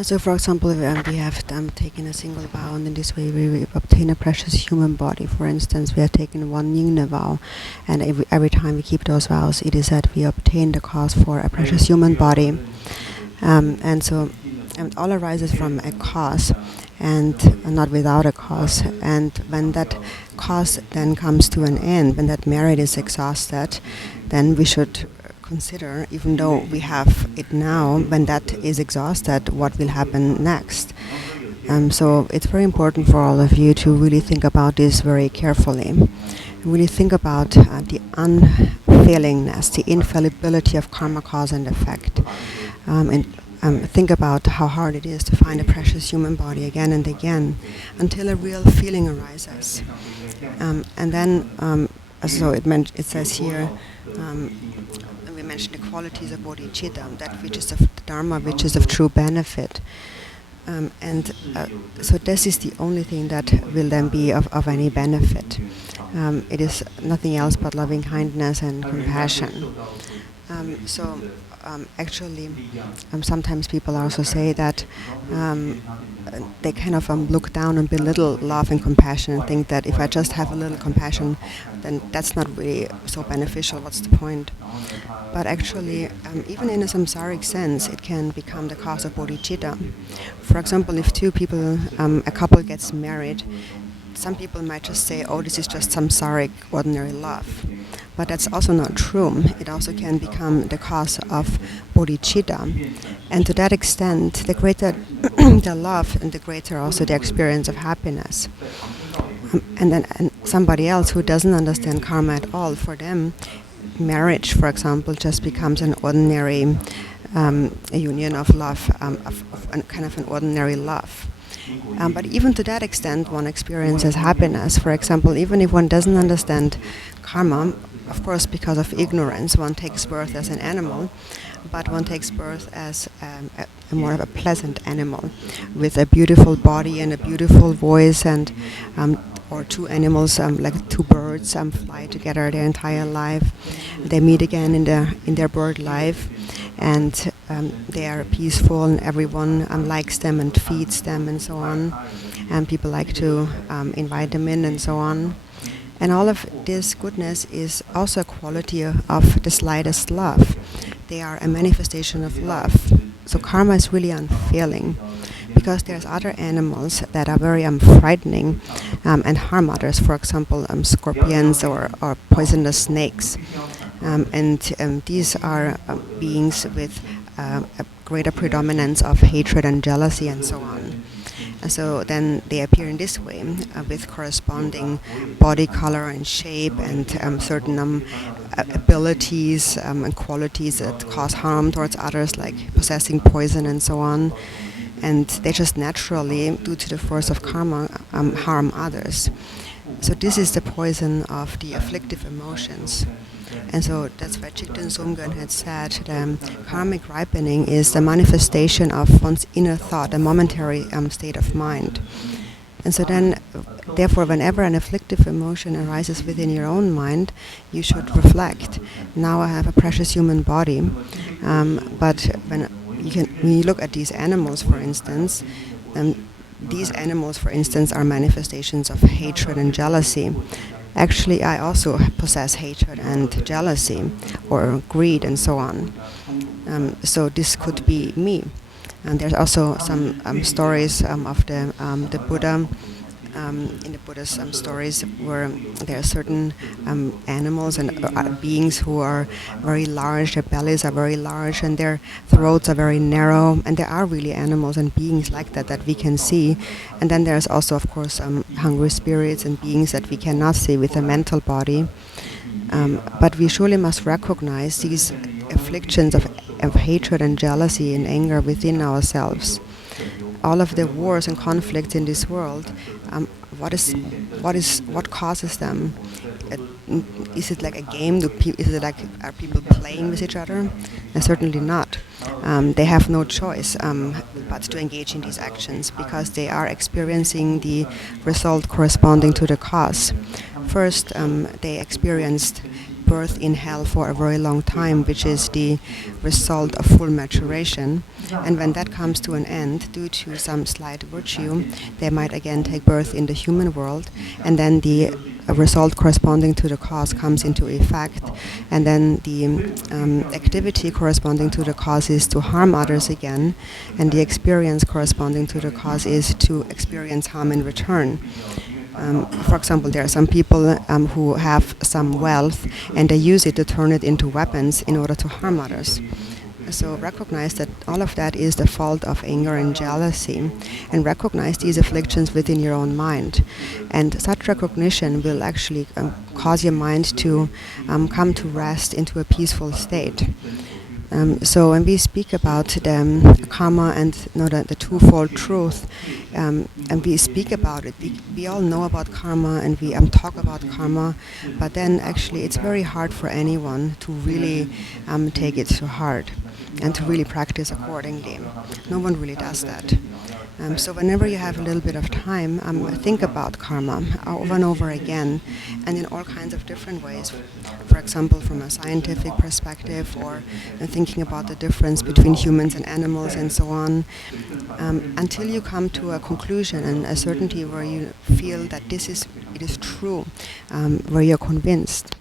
So, for example, we have taken a single vow, and in this way we obtain a precious human body. For instance, we have taken one Yingne vow, and every time we keep those vows, it is that we obtain the cause for a precious human body. And so all arises from a cause, and not without a cause. And when that cause then comes to an end, when that merit is exhausted, then we should consider, even though we have it now, when that is exhausted, what will happen next. So it's very important for all of you to really think about this very carefully. Really think about the unfailingness, the infallibility of karma, cause and effect. And think about how hard it is to find a precious human body again and again until a real feeling arises. And then, so it says here, we mentioned the qualities of bodhicitta, that which is of the dharma, which is of true benefit. So this is the only thing that will then be of any benefit. It is nothing else but loving kindness and compassion. Actually, sometimes people also say that they kind of look down and belittle love and compassion and think that if I just have a little compassion, then that's not really so beneficial. What's the point? But actually, even in a samsaric sense, it can become the cause of bodhicitta. For example, if two people, a couple gets married, some people might just say, oh, this is just samsaric, ordinary love. But that's also not true. It also can become the cause of bodhicitta. And to that extent, the greater the love, and the greater also the experience of happiness. And somebody else who doesn't understand karma at all, for them, marriage, for example, just becomes an ordinary a union of love, of kind of an ordinary love. But even to that extent, one experiences happiness. For example, even if one doesn't understand karma, of course, because of ignorance, one takes birth as an animal, but one takes birth as a more of a pleasant animal, with a beautiful body and a beautiful voice, and or two animals, like two birds, fly together their entire life. They meet again in their bird life, and they are peaceful, and everyone likes them and feeds them and so on. And people like to invite them in and so on. And all of this goodness is also a quality of the slightest love. They are a manifestation of love. So karma is really unfailing, because there's other animals that are very frightening and harm others. For example, scorpions or poisonous snakes. And these are beings with a greater predominance of hatred and jealousy and so on. So then they appear in this way, with corresponding body color and shape and certain abilities and qualities that cause harm towards others, like possessing poison and so on. And they just naturally, due to the force of karma, harm others. So this is the poison of the afflictive emotions. And so that's why Chikden Sumgön had said karmic ripening is the manifestation of one's inner thought, a momentary state of mind. And so then, therefore, whenever an afflictive emotion arises within your own mind, you should reflect. Now I have a precious human body, but when you look at these animals, for instance, these animals, for instance, are manifestations of hatred and jealousy. Actually, I also possess hatred and jealousy, or greed, and so on. So this could be me. And there's also some stories of the Buddha. In the Buddha's stories, where there are certain animals and beings who are very large, their bellies are very large, and their throats are very narrow, and there are really animals and beings like that that we can see. And then there's also, of course, hungry spirits and beings that we cannot see with the mental body. But we surely must recognize these afflictions of hatred and jealousy and anger within ourselves. All of the wars and conflicts in this world, what causes them? Is it like a game? Are people playing with each other? Certainly not. They have no choice but to engage in these actions, because they are experiencing the result corresponding to the cause. First, they experienced birth in hell for a very long time, which is the result of full maturation. And when that comes to an end, due to some slight virtue, they might again take birth in the human world, and then the result corresponding to the cause comes into effect, and then the activity corresponding to the cause is to harm others again, and the experience corresponding to the cause is to experience harm in return. For example, there are some people who have some wealth, and they use it to turn it into weapons in order to harm others. So recognize that all of that is the fault of anger and jealousy, and recognize these afflictions within your own mind. And such recognition will actually cause your mind to come to rest into a peaceful state. So when we speak about the karma and the twofold truth, and we speak about it, we all know about karma, and we talk about karma, but then actually it's very hard for anyone to really take it to heart and to really practice accordingly. No one really does that. So whenever you have a little bit of time, think about karma over and over again, and in all kinds of different ways. For example, from a scientific perspective, or thinking about the difference between humans and animals, and so on, until you come to a conclusion and a certainty where you feel that it is true, where you're convinced.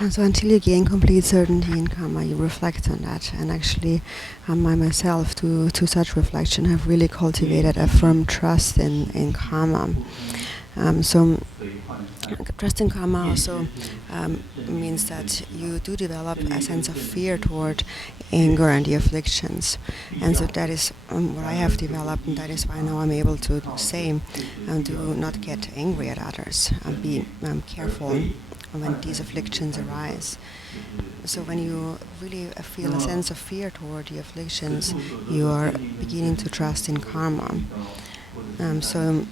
And so until you gain complete certainty in karma, you reflect on that. And actually, I myself, to such reflection, have really cultivated a firm trust in karma. So trust in karma also means that you do develop a sense of fear toward anger and the afflictions. And so that is what I have developed, and that is why now I'm able to say, do not get angry at others, be careful when these afflictions arise. So when you really feel a sense of fear toward the afflictions, you are beginning to trust in karma. So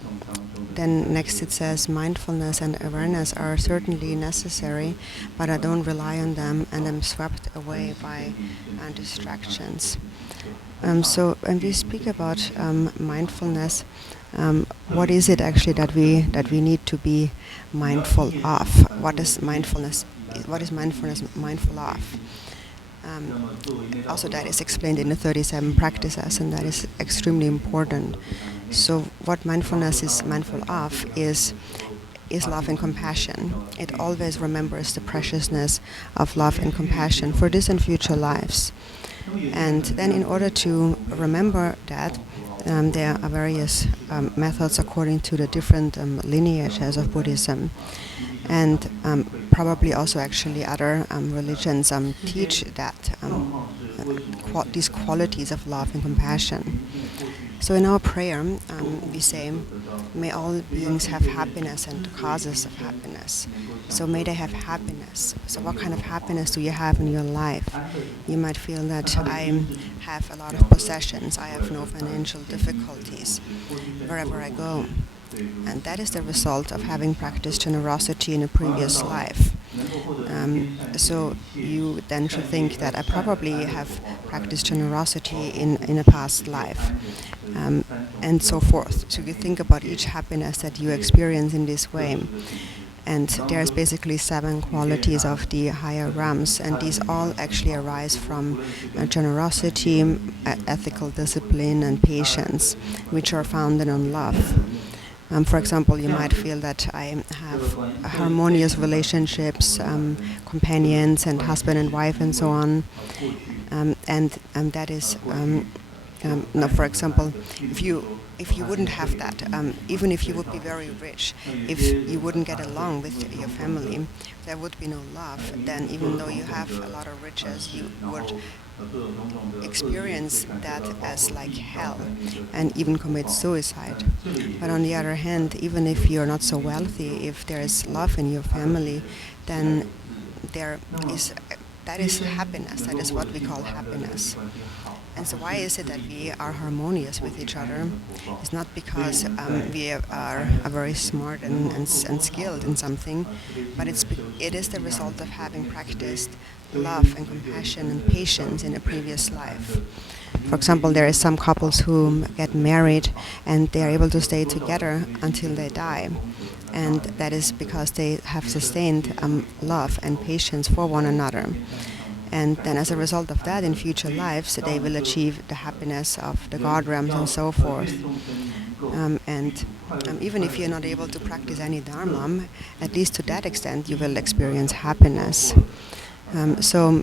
then next it says, mindfulness and awareness are certainly necessary, but I don't rely on them and am swept away by distractions. So when we speak about mindfulness, what is it actually that we need to be mindful of? What is mindfulness mindful of? Also that is explained in the 37 practices, and that is extremely important. So what mindfulness is mindful of is love and compassion. It always remembers the preciousness of love and compassion for this and future lives. And then in order to remember that, there are various methods according to the different lineages of Buddhism. And probably also actually other religions teach that these qualities of love and compassion. So in our prayer, we say, may all beings have happiness and causes of happiness. So may they have happiness. So what kind of happiness do you have in your life? You might feel that I have a lot of possessions, I have no financial difficulties wherever I go. And that is the result of having practiced generosity in a previous life. So you then should think that I probably have practiced generosity in a past life, and so forth. So you think about each happiness that you experience in this way. And there's basically 7 qualities of the higher realms, and these all actually arise from generosity, ethical discipline, and patience, which are founded on love. For example, you might feel that I have harmonious relationships, companions, and husband and wife, and so on. And that is, no, for example, if you wouldn't have that, even if you would be very rich, if you wouldn't get along with your family, there would be no love. Then, even though you have a lot of riches, you would experience that as like hell and even commit suicide. But on the other hand, even if you're not so wealthy, if there is love in your family, then there is that is happiness. That is what we call happiness. And so why is it that we are harmonious with each other? It's not because we are very smart and skilled in something, but it is the result of having practiced love and compassion and patience in a previous life. For example, there are some couples who get married and they are able to stay together until they die. And that is because they have sustained love and patience for one another. And then as a result of that, in future lives, they will achieve the happiness of the God realms and so forth. And even if you're not able to practice any Dharma, at least to that extent, you will experience happiness. So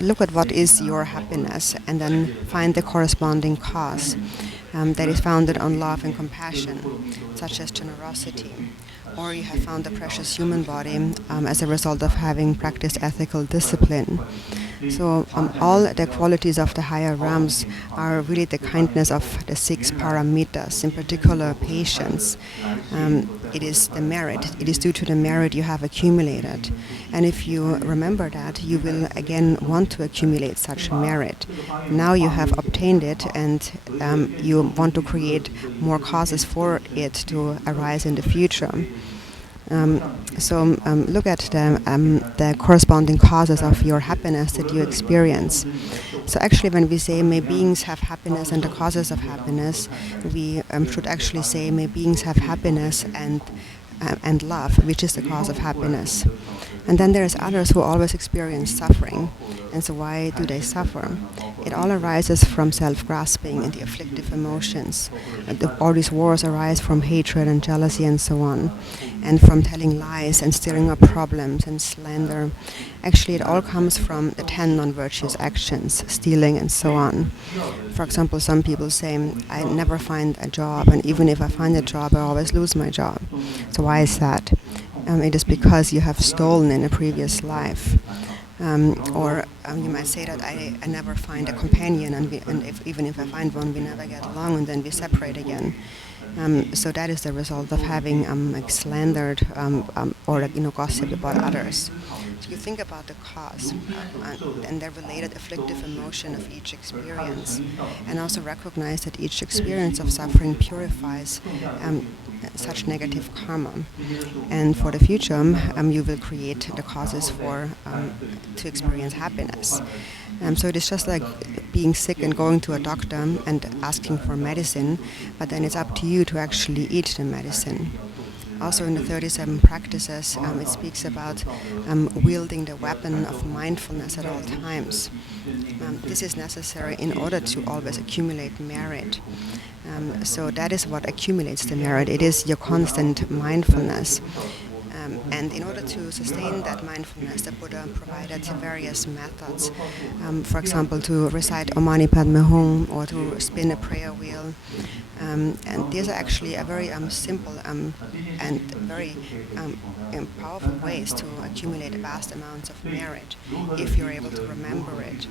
look at what is your happiness and then find the corresponding cause that is founded on love and compassion, such as generosity. Or you have found a precious human body as a result of having practiced ethical discipline. So all the qualities of the higher realms are really the kindness of the 6 paramitas, in particular patience. It is the merit. It is due to the merit you have accumulated. And if you remember that, you will again want to accumulate such merit. Now you have obtained it, and you want to create more causes for it to arise in the future. So look at the corresponding causes of your happiness that you experience. So actually, when we say may beings have happiness and the causes of happiness, we should actually say may beings have happiness and love, which is the cause of happiness. And then there's others who always experience suffering. And so why do they suffer? It all arises from self-grasping and the afflictive emotions. All these wars arise from hatred and jealousy and so on, and from telling lies and stirring up problems and slander. Actually, it all comes from the 10 non-virtuous actions, stealing and so on. For example, some people say, I never find a job, and even if I find a job, I always lose my job. So why is that? It is because you have stolen in a previous life. Or you might say that I never find a companion, and even if I find one, we never get along, and then we separate again. So that is the result of having slandered or gossiped about others. So you think about the cause and the related afflictive emotion of each experience, and also recognize that each experience of suffering purifies such negative karma. And for the future, you will create the causes for to experience happiness. So it is just like being sick and going to a doctor and asking for medicine, but then it's up to you to actually eat the medicine. Also in the 37 practices, it speaks about wielding the weapon of mindfulness at all times. This is necessary in order to always accumulate merit. So that is what accumulates the merit. It is your constant mindfulness. And in order to sustain that mindfulness, the Buddha provided various methods. For example, to recite Om Mani Padme Hum or to spin a prayer wheel. And these are actually a very simple and very powerful ways to accumulate vast amounts of merit if you're able to remember it.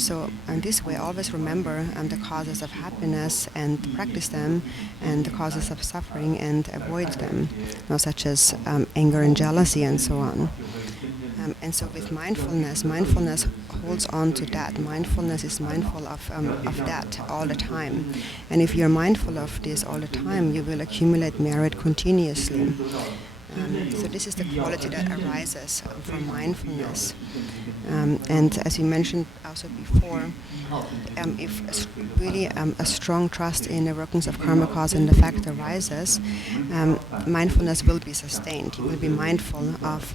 So in this way, always remember the causes of happiness and practice them, and the causes of suffering and avoid them, such as anger and jealousy and so on. And so with mindfulness holds on to that. Mindfulness is mindful of that all the time. And if you're mindful of this all the time, you will accumulate merit continuously. So this is the quality that arises from mindfulness. And as we mentioned also before, if really a strong trust in the workings of karma cause and effect arises, mindfulness will be sustained. You will be mindful of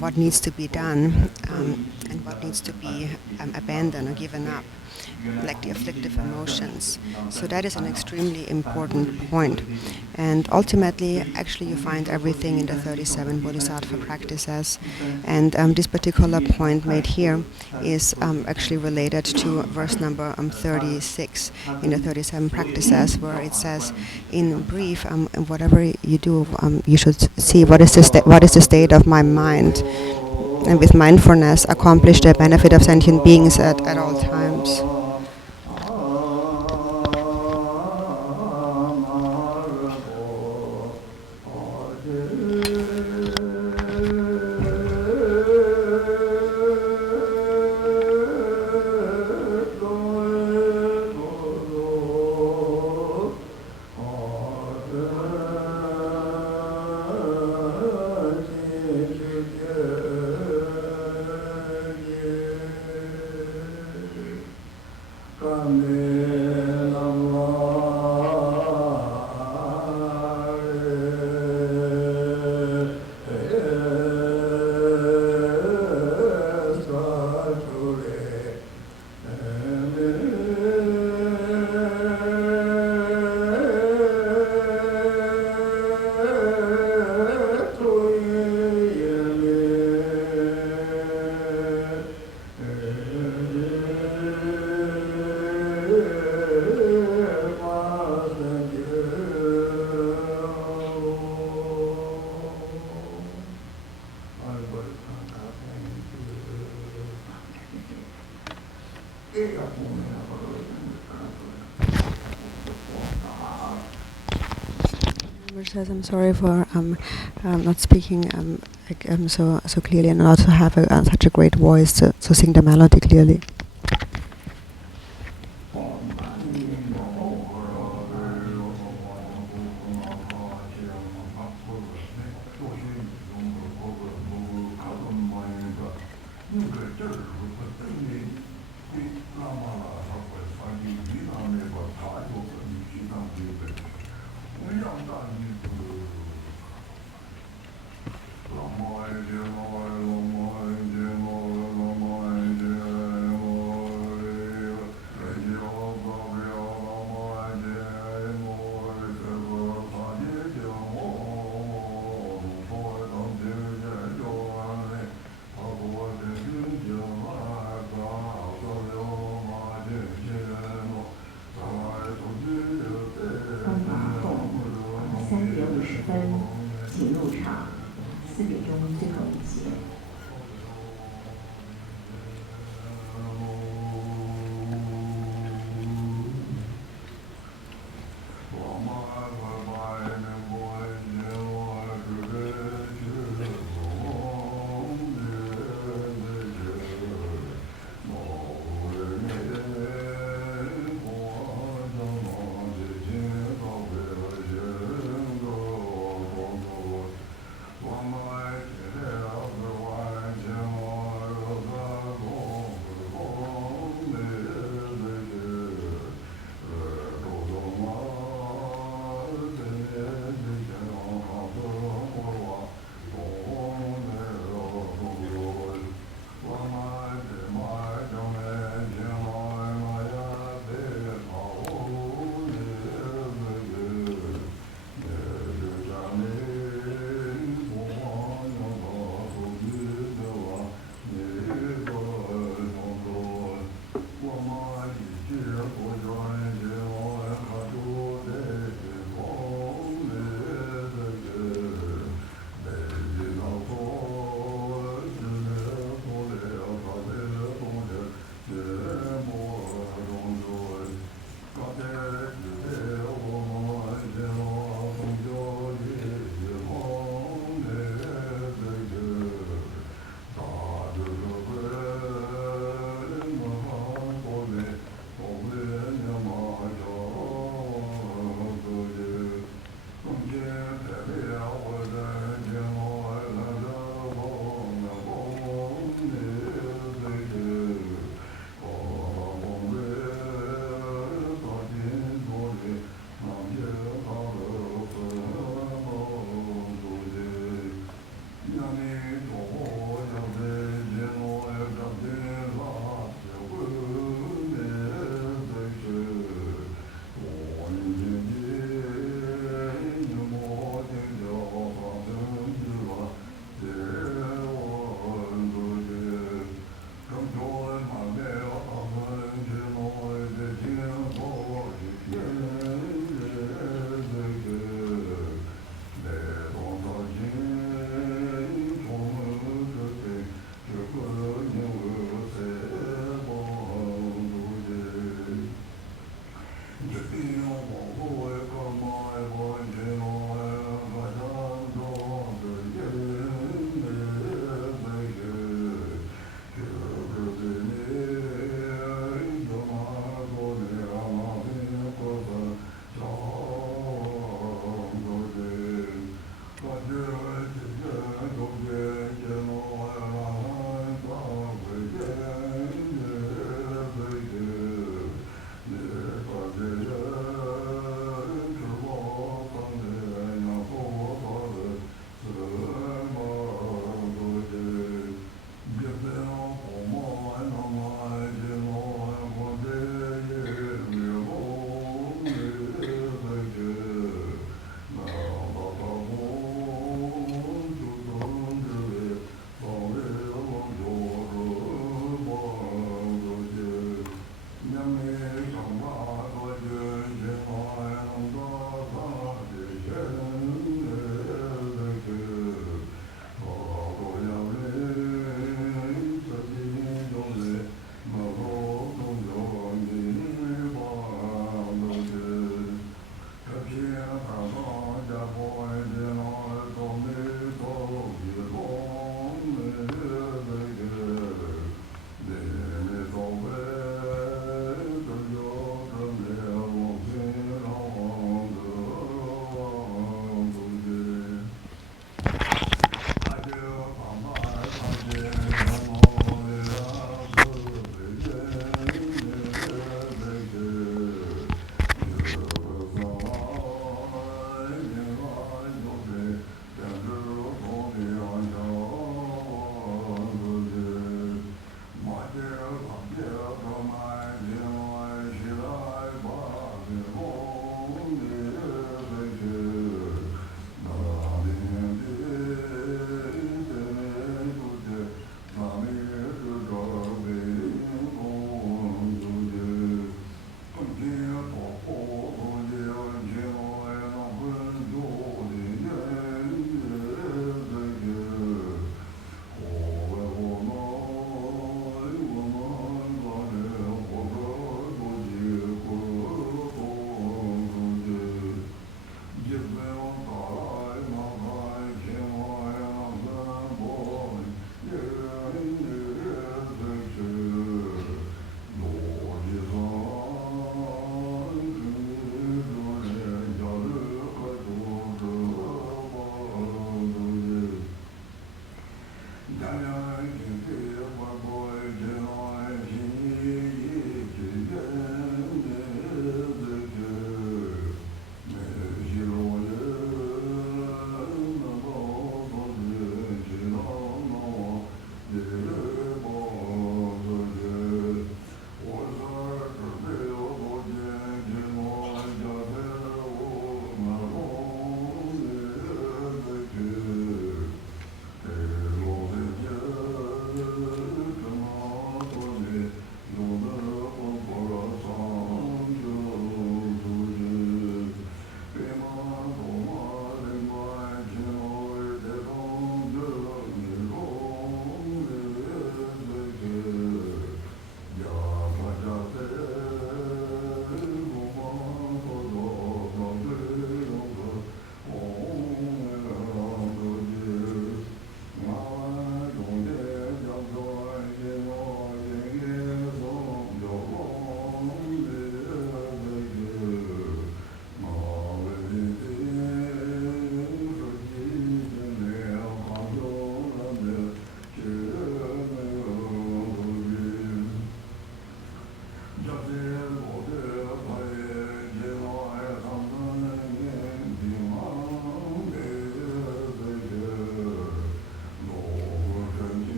what needs to be done and what needs to be abandoned or given up, like the afflictive emotions. So that is an extremely important point. And ultimately, actually, you find everything in the 37 Bodhisattva practices. And this particular point made here is actually related to verse number 36 in the 37 practices, where it says, in brief, whatever you do, you should see what is the state of my mind, and with mindfulness accomplish the benefit of sentient beings at all times. Says, I'm sorry for not speaking so clearly, and not to have such a great voice to sing the melody clearly.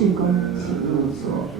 是公请入座。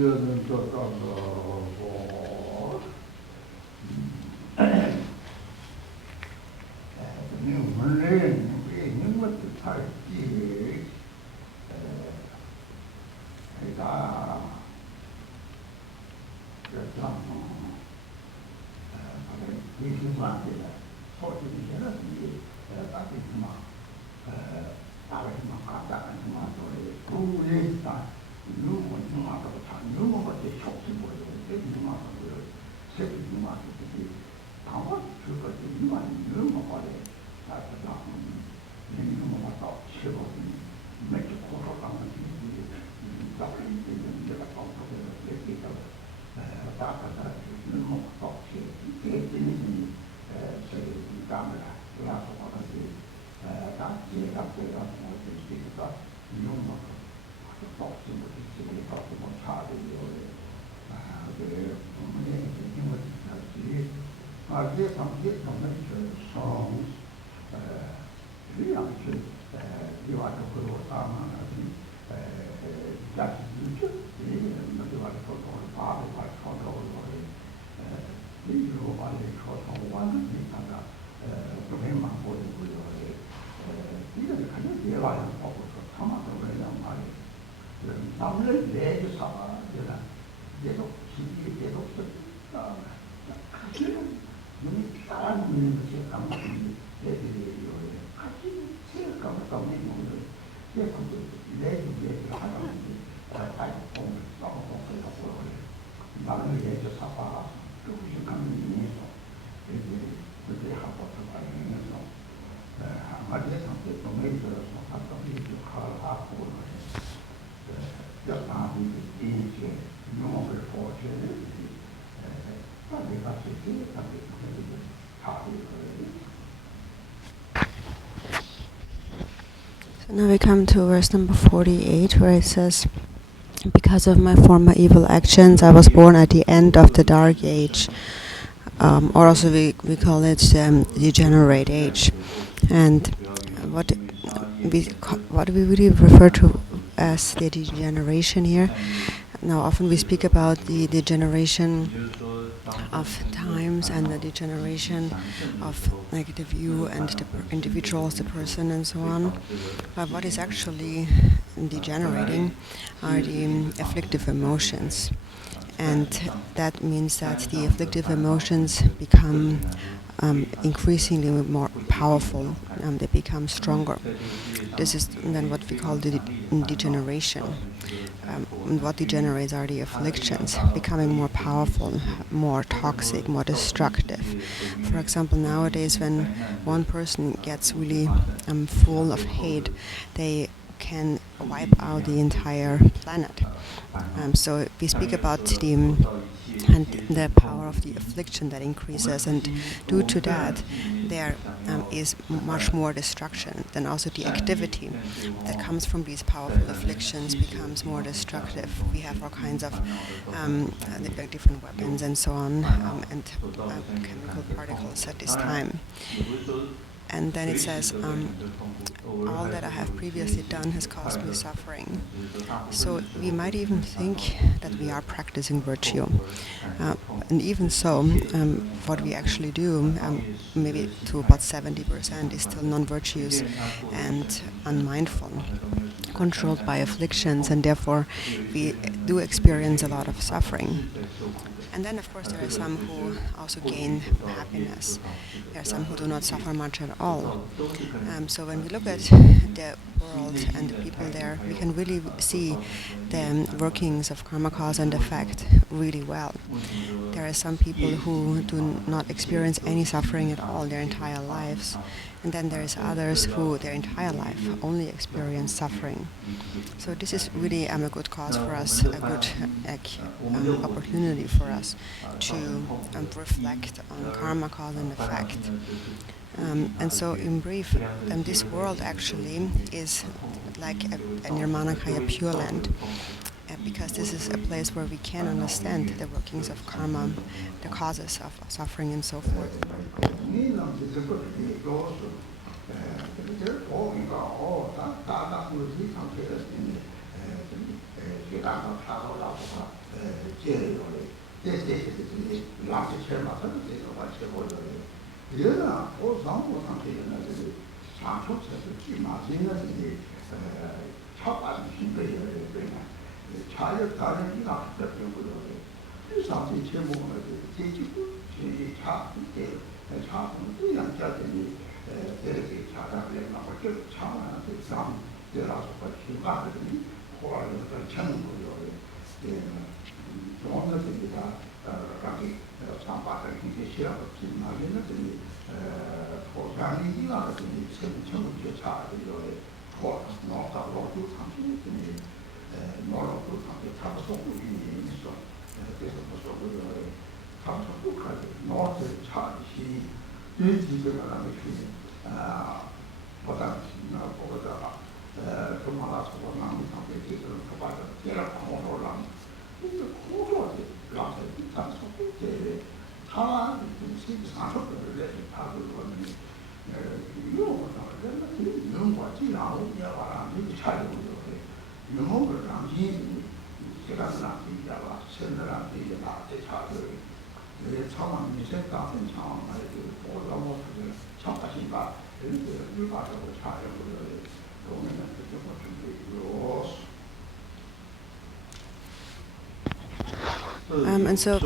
문제는 떴다고 원래 있는 것도 살지 내가 그래서 이승만한테 소식이 전했지 딱 이승만 나가지만 갔다가 이승만 소리 구했다 누구 이승만하고 다 누구 것이 속지 보여요 이승만하고 새끼 이승만하고 강화 줄 것이 이만 누구 거래 나도 이놈 왔다 치고 맥주 코로 가면 딱 내가 깜빡해서 얘기했다고 다가다 이놈 왔다 치고 얘기했더니 저기 카메라 그래서 거기 다 제가 뭐지가 이놈 왔다 또 치고 지금 가서 뭐 차들이요 그래 뭐네 이거 있지 이게 상태 정말 좀 그냥 이와도 그거 사망하지 자식 유튜브 이와도 그거 바로 쳐들어오고 이거 빨리 쳐서 완전히다가 그것만 보이고요 이거 그냥 대화를 하고 참아서 그냥 말이에요 남을 내주 삼아 내가 계속 신기 계속 썼다 눈이 따라 보이는 것이 감각이 애들이 같이 생각하고 떠오르는 거예요. 그래서 내 얘기를 하는데 다시 보면 너무 그래서 나는 예저 사바 그것이 감명해서 그때 하고 들어가면서 한마디에 상태 동네에 들어서 갔던 일이 하고 여자분이 이제 용어를 보셔야 So now we come to verse number 48, where it says, "Because of my former evil actions, I was born at the end of the dark age," or also we call it degenerate age. And what we really refer to as the degeneration here. Now, often we speak about the degeneration of times and the degeneration of like the view and the individuals, the person, and so on. But what is actually degenerating are the afflictive emotions, and that means that the afflictive emotions become increasingly more powerful. They become stronger. This is then what we call the degeneration. And what degenerates are the afflictions, becoming more powerful, more toxic, more destructive. For example, nowadays when one person gets really full of hate, they can wipe out the entire planet. So we speak about the power of the affliction that increases, and due to that there is much more destruction. Then also the activity that comes from these powerful afflictions becomes more destructive. We have all kinds of different weapons and so on, and chemical particles at this time. And then it says, all that I have previously done has caused me suffering. So we might even think that we are practicing virtue. And even so, what we actually do, maybe to about 70%, is still non-virtuous and unmindful, controlled by afflictions, and therefore we do experience a lot of suffering. And then, of course, there are some who also gain happiness. There are some who do not suffer much at all. So when we look at the world and the people there, we can really see the workings of karma, cause and effect really well. There are some people who do not experience any suffering at all their entire lives. And then there is others who their entire life only experience suffering. So this is really a good cause for us, a good opportunity for us to reflect on karma, cause and effect. And so in brief, this world actually is like a Nirmanakaya Pure Land, because this is a place where we can understand the workings of karma, the causes of suffering and so forth. 제요래 대대대대 라스 체마서 제가 제거를 얘가 상고 상태는 그 상속세도 기마진은 이제 차반 힘들어요 그러니까 차를 다른 이가 그렇게 그러고 이 상태 제목은 제지구 제차 이게 차는 또 양자들이 이렇게 차다를 막 그렇게 차만한테 상 내려서 같이 가거든요. 호라를 찾는 거예요. 예. 정원들입니다. 각기 상바를 이제 시라고 지나면은 포장이 이나거든요. 생청을 차를 호 노가로 두 상품이 노로도 상태 잡아서고 있어. 그래서 무슨 잡아서고까지 노트 차시 뒤지가 나면 보다 보다가 그만하서 나는 상태에서 그바다 제가 공로랑 근데 공로한테 라서 일단 속에 다 상속을 내서 다들 거는 이거는 이런 거 지나고 야와라 이게 차이로 영어를 남기 제가 남기다가 선들한테 이제 나한테 차를 내 상황 미세 같은 상황을 보다 못해 참가시가 이렇게 일반적으로 차를 And so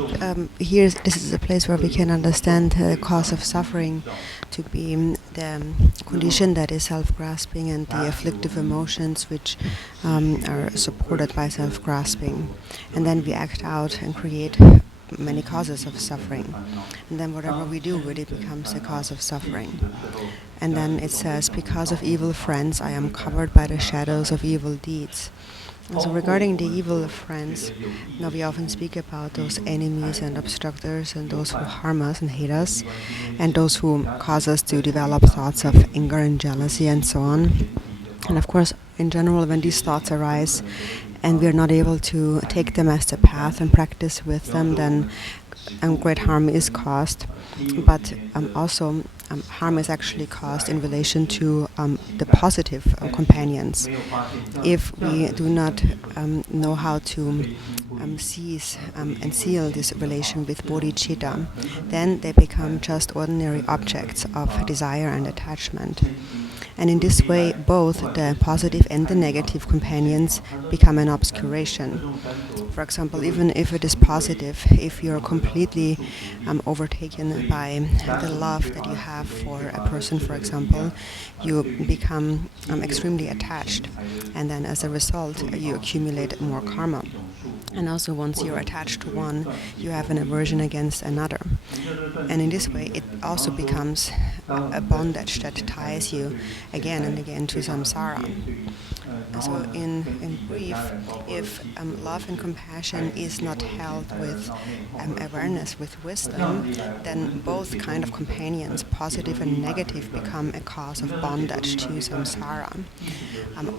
here, this is a place where we can understand the cause of suffering to be the condition that is self-grasping and the afflictive emotions which are supported by self-grasping. And then we act out and create many causes of suffering. And then whatever we do really becomes a cause of suffering. And then it says, because of evil friends, I am covered by the shadows of evil deeds. And so regarding the evil friends, now we often speak about those enemies and obstructors and those who harm us and hate us, and those who cause us to develop thoughts of anger and jealousy and so on. And of course, in general, when these thoughts arise and we are not able to take them as the path and practice with them, then great harm is caused. But also harm is actually caused in relation to the positive companions. If we do not know how to seize and seal this relation with bodhicitta, then they become just ordinary objects of desire and attachment. And in this way, both the positive and the negative companions become an obscuration. For example, even if it is positive, if you're completely overtaken by the love that you have for a person, for example, you become extremely attached. And then as a result, you accumulate more karma. And also once you're attached to one, you have an aversion against another. And in this way, it also becomes a bondage that ties you again and again to samsara. So in brief, if love and compassion is not held with awareness, with wisdom, then both kind of companions, positive and negative, become a cause of bondage to samsara.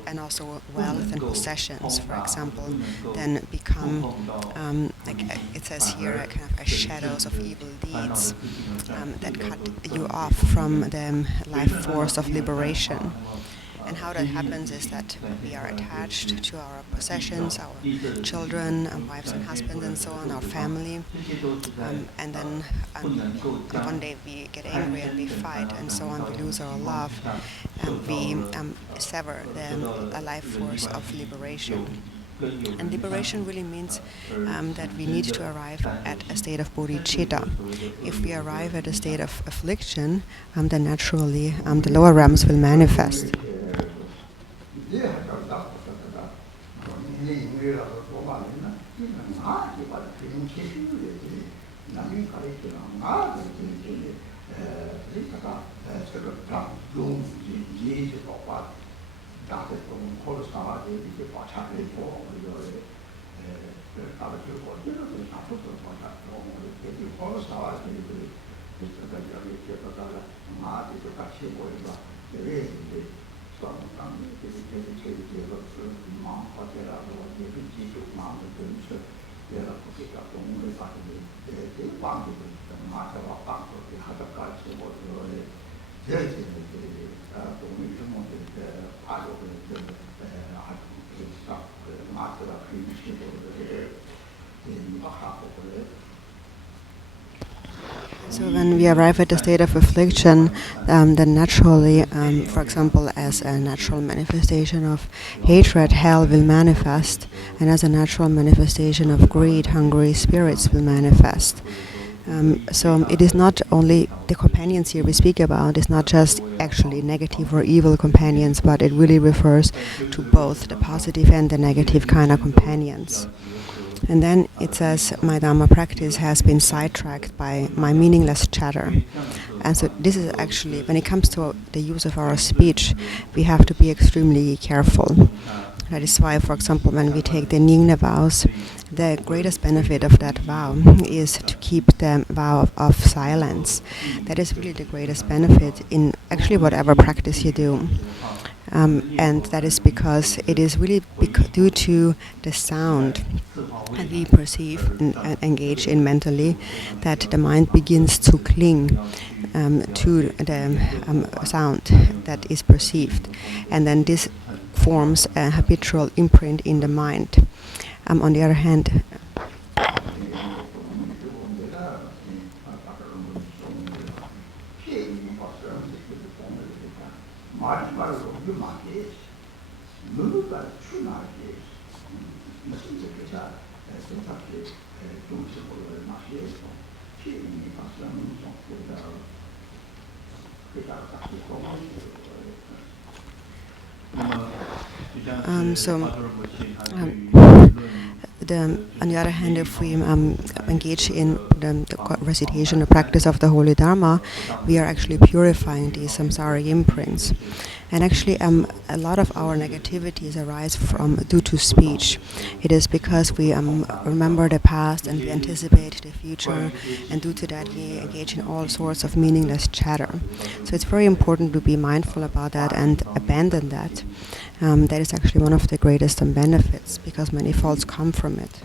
And also wealth and possessions, for example, then become, like it says here, kind of shadows of evil deeds that cut you off from the life force of liberation. And how that happens is that we are attached to our possessions, our children, our wives and husbands and so on, our family. And then one day we get angry and we fight and so on, we lose our love. We sever the life force of liberation. And liberation really means that we need to arrive at a state of bodhicitta. If we arrive at a state of affliction, then naturally the lower realms will manifest. So when we arrive at the state of affliction, then naturally, for example, as a natural manifestation of hatred, hell will manifest, and as a natural manifestation of greed, hungry spirits will manifest. So it is not only the companions here we speak about, it's not just actually negative or evil companions, but it really refers to both the positive and the negative kind of companions. And then it says, my Dharma practice has been sidetracked by my meaningless chatter. And so this is actually, when it comes to the use of our speech, we have to be extremely careful. That is why, for example, when we take the Nyingma vows, the greatest benefit of that vow is to keep the vow of silence. That is really the greatest benefit in actually whatever practice you do. And that is because it is really due to the sound that we perceive and engage in mentally, that the mind begins to cling to the sound that is perceived. And then this forms a habitual imprint in the mind. On the other hand, on the other hand, if we engage in the recitation, the practice of the holy Dharma, we are actually purifying these samsaric imprints. And actually, a lot of our negativities arise due to speech. It is because we remember the past and we anticipate the future, and due to that we engage in all sorts of meaningless chatter. So it's very important to be mindful about that and abandon that. That is actually one of the greatest benefits, because many faults come from it.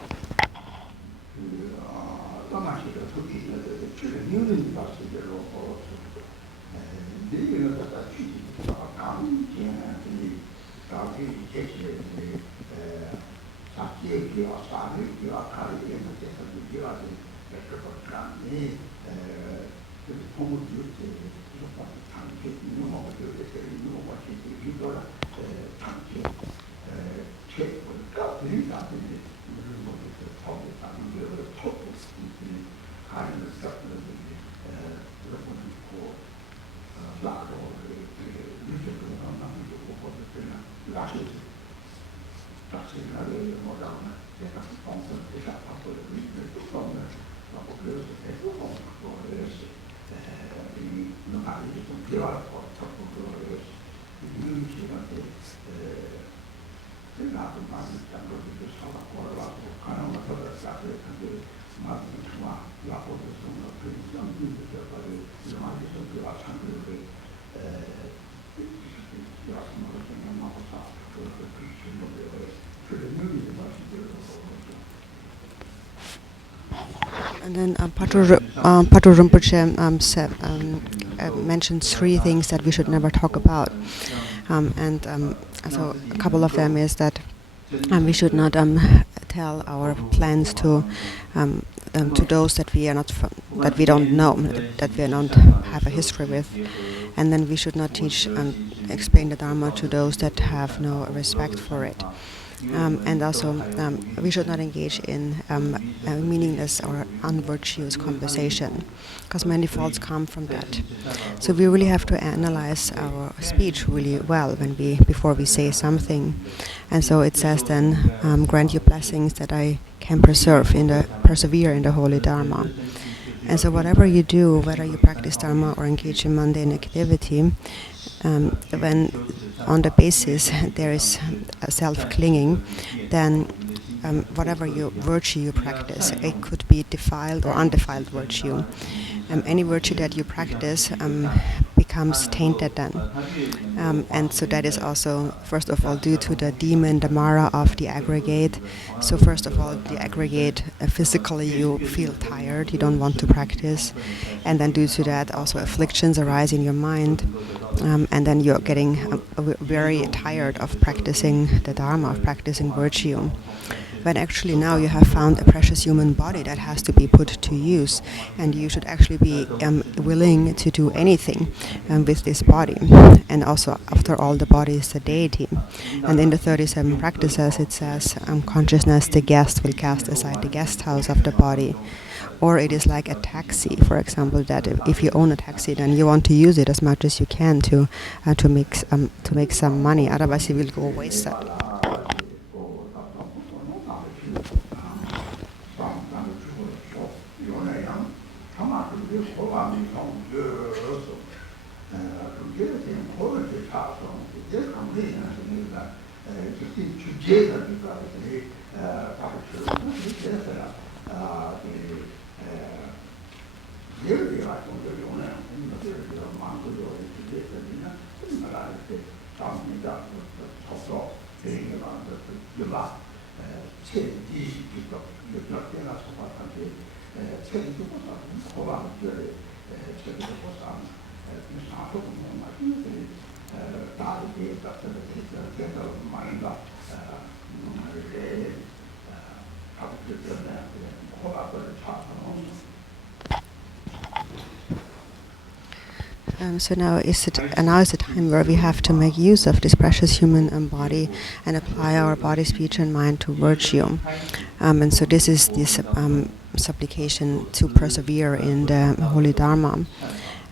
And then Patrul Rinpoche mentioned three things that we should never talk about. So a couple of them is that we should not tell our plans to those that we are not that we don't know, that we don't have a history with, and then we should not teach explain the Dharma to those that have no respect for it. And also, we should not engage in meaningless or unvirtuous conversation, because many faults come from that. So we really have to analyze our speech really well before we say something. And so it says then, grant you blessings that I can persevere in the holy Dharma. And so whatever you do, whether you practice Dharma or engage in mundane activity, when on the basis there is a self-clinging, then whatever virtue you practice, it could be defiled or undefiled virtue. Any virtue that you practice becomes tainted then. And so that is also, first of all, due to the demon, the Mara of the aggregate. So first of all, the aggregate, physically you feel tired, you don't want to practice. And then due to that, also afflictions arise in your mind. And then you're getting very tired of practicing the Dharma, of practicing virtue. when actually now you have found a precious human body that has to be put to use, and you should actually be willing to do anything with this body. And also, after all, the body is the deity. And in the 37 practices, it says, consciousness, the guest, will cast aside the guest house of the body. Or it is like a taxi, for example, that if you own a taxi, then you want to use it as much as you can to make some money. Otherwise, you will go wasted. So now is the time where we have to make use of this precious human body and apply our body, speech, and mind to virtue. And so this is this supplication to persevere in the holy Dharma.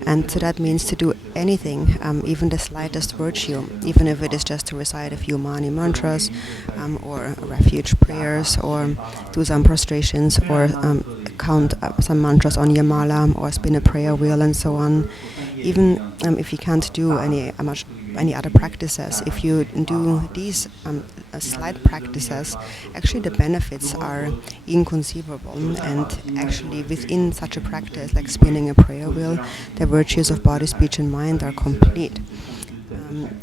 And so that means to do anything, even the slightest virtue, even if it is just to recite a few mani mantras, or refuge prayers, or do some prostrations, or count some mantras on your mala, or spin a prayer wheel, and so on. Even if you can't do any other practices, if you do these slight practices, actually the benefits are inconceivable. And actually within such a practice, like spinning a prayer wheel, the virtues of body, speech, and mind are complete.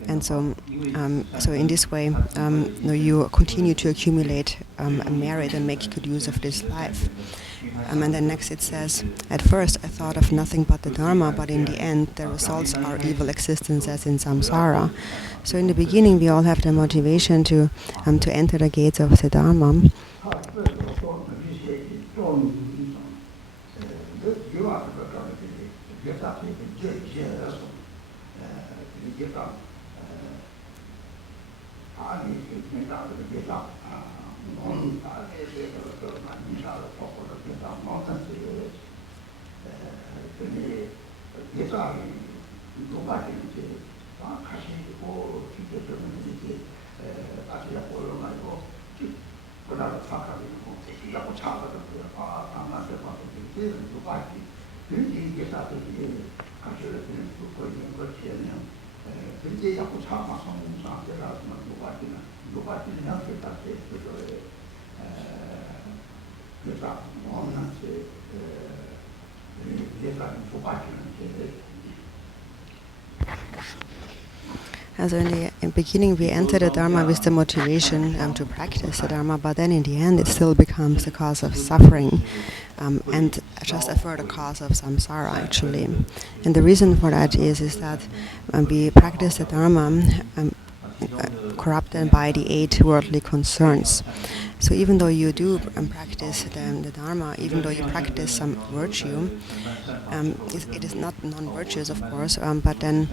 And so in this way, you continue to accumulate merit and make good use of this life. And then next it says, at first I thought of nothing but the Dharma, but in the end the results are evil existences in samsara. So in the beginning we all have the motivation to enter the gates of the Dharma. So in the beginning we enter the Dharma with the motivation to practice the Dharma, but then in the end it still becomes the cause of suffering, and just a further cause of samsara actually. And the reason for that is that we practice the Dharma corrupted by the 8 worldly concerns. So even though you do practice the Dharma, even though you practice some virtue, it is not non-virtuous, of course, but then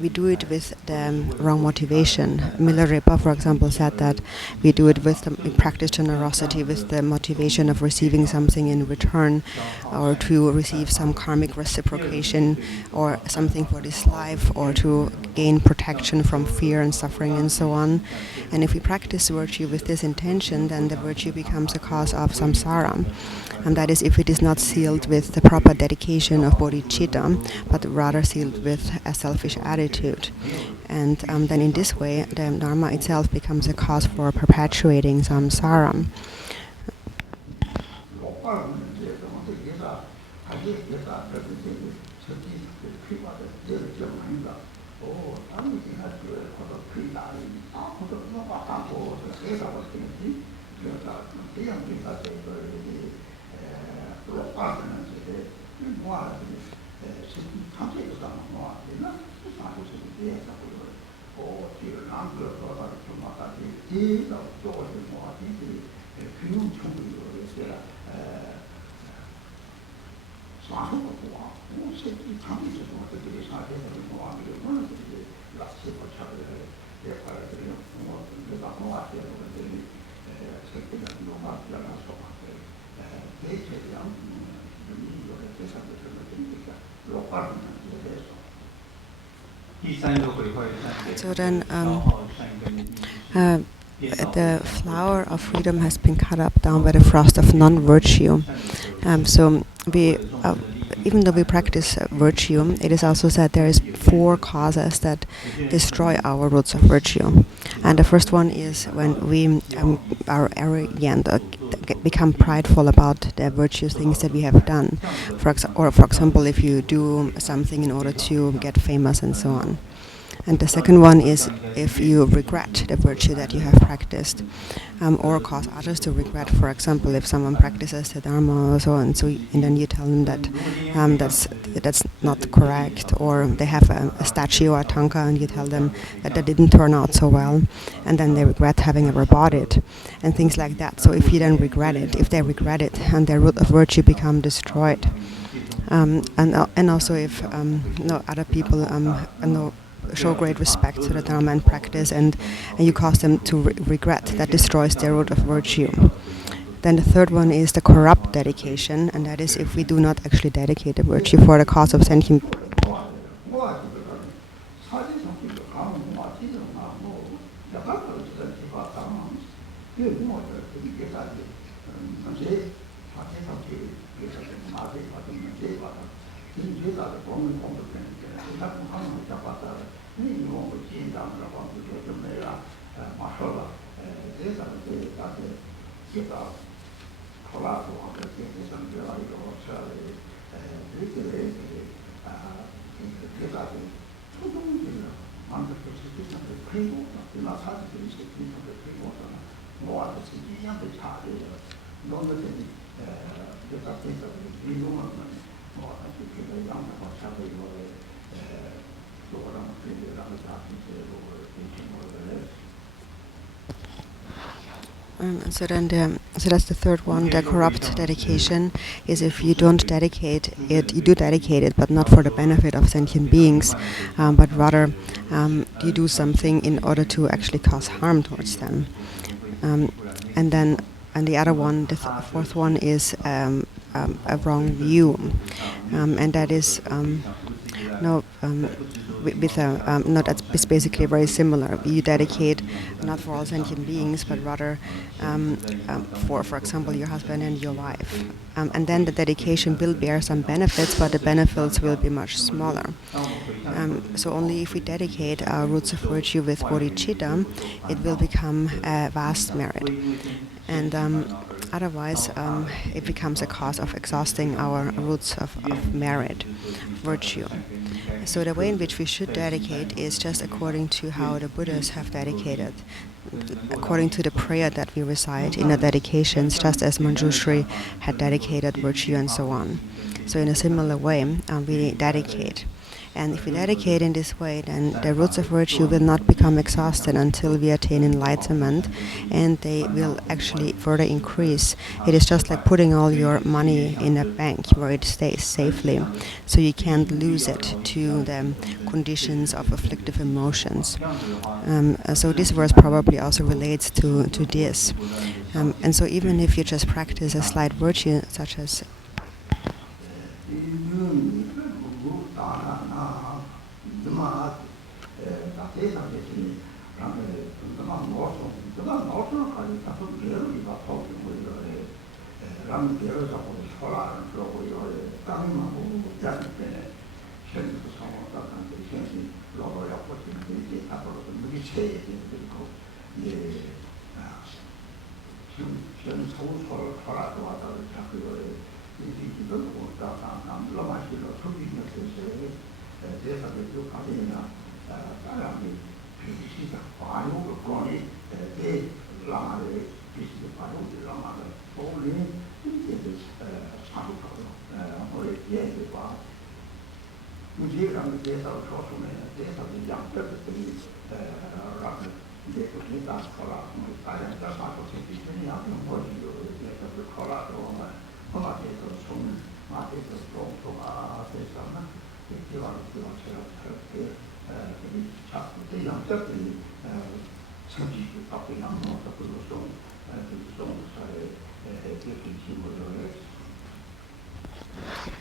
we do it with the wrong motivation. Milarepa, for example, said that we do it we practice generosity with the motivation of receiving something in return, or to receive some karmic reciprocation, or something for this life, or to gain protection from fear and suffering and so on. And if we practice virtue with this intention, then the virtue becomes a cause of samsara. And that is if it is not sealed with the proper dedication of bodhicitta, but rather sealed with a selfish attitude. And then in this way, the Dharma itself becomes a cause for perpetuating samsara. So then the flower of freedom has been cut up down by the frost of non-virtue. So we, even though we practice virtue, it is also said there is 4 causes that destroy our roots of virtue. And the first one is when we are arrogant or become prideful about the virtuous things that we have done. For example, if you do something in order to get famous and so on. And the second one is if you regret the virtue that you have practiced, or cause others to regret. For example, if someone practices the Dharma or so on, and then you tell them that that's not correct, or they have a statue or a tanka, and you tell them that didn't turn out so well, and then they regret having ever bought it, and things like that. So if you then regret it, if they regret it, and their root of virtue become destroyed, and also if other people show great respect to the Dharma and practice, and you cause them to regret, that destroys their root of virtue. Then the third one is the corrupt dedication, and that is if we do not actually dedicate the virtue for the cause of sentient. So that's the third one. The corrupt dedication is if you don't dedicate it, you do dedicate it, but not for the benefit of sentient beings, but rather you do something in order to actually cause harm towards them. And the other one, the fourth one, is a wrong view, and that is it's basically very similar. You dedicate not for all sentient beings, but rather for example, your husband and your wife. And then the dedication will bear some benefits, but the benefits will be much smaller. So only if we dedicate our roots of virtue with bodhicitta, it will become a vast merit. And otherwise, it becomes a cause of exhausting our roots of merit, virtue. So the way in which we should dedicate is just according to how the Buddhas have dedicated, according to the prayer that we recite in the dedications, just as Manjushri had dedicated virtue and so on. So in a similar way, we dedicate. And if we dedicate in this way, then the roots of virtue will not become exhausted until we attain enlightenment, and they will actually further increase. It is just like putting all your money in a bank where it stays safely, so you can't lose it to the conditions of afflictive emotions. So this verse probably also relates to this. And so even if you just practice a slight virtue, such as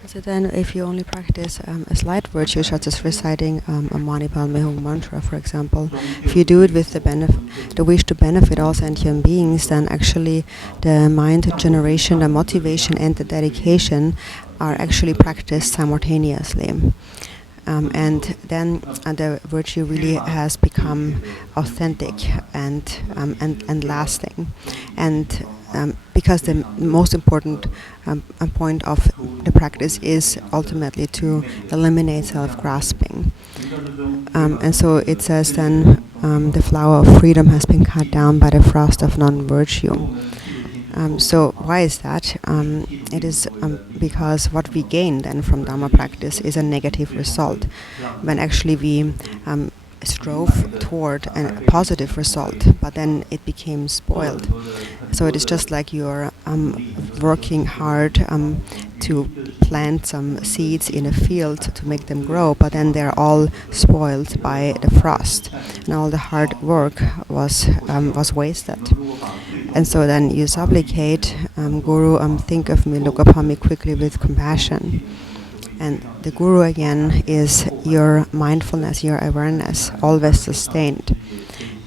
So then, if you only practice a slight virtue, such as reciting a Manipal Mehung mantra, for example, if you do it with the wish to benefit all sentient beings, then actually the mind generation, the motivation, and the dedication are actually practiced simultaneously. And then the virtue really has become authentic and lasting, and because the most important point of the practice is ultimately to eliminate self-grasping. And so it says then the flower of freedom has been cut down by the frost of non-virtue. So why is that? It is because what we gain then from Dharma practice is a negative result, when actually we strove toward a positive result, but then it became spoiled. So it is just like you're working hard to plant some seeds in a field to make them grow, but then they're all spoiled by the frost, and all the hard work was wasted. And so then you supplicate, Guru, think of me, look upon me quickly with compassion. And the Guru again is your mindfulness, your awareness, always sustained.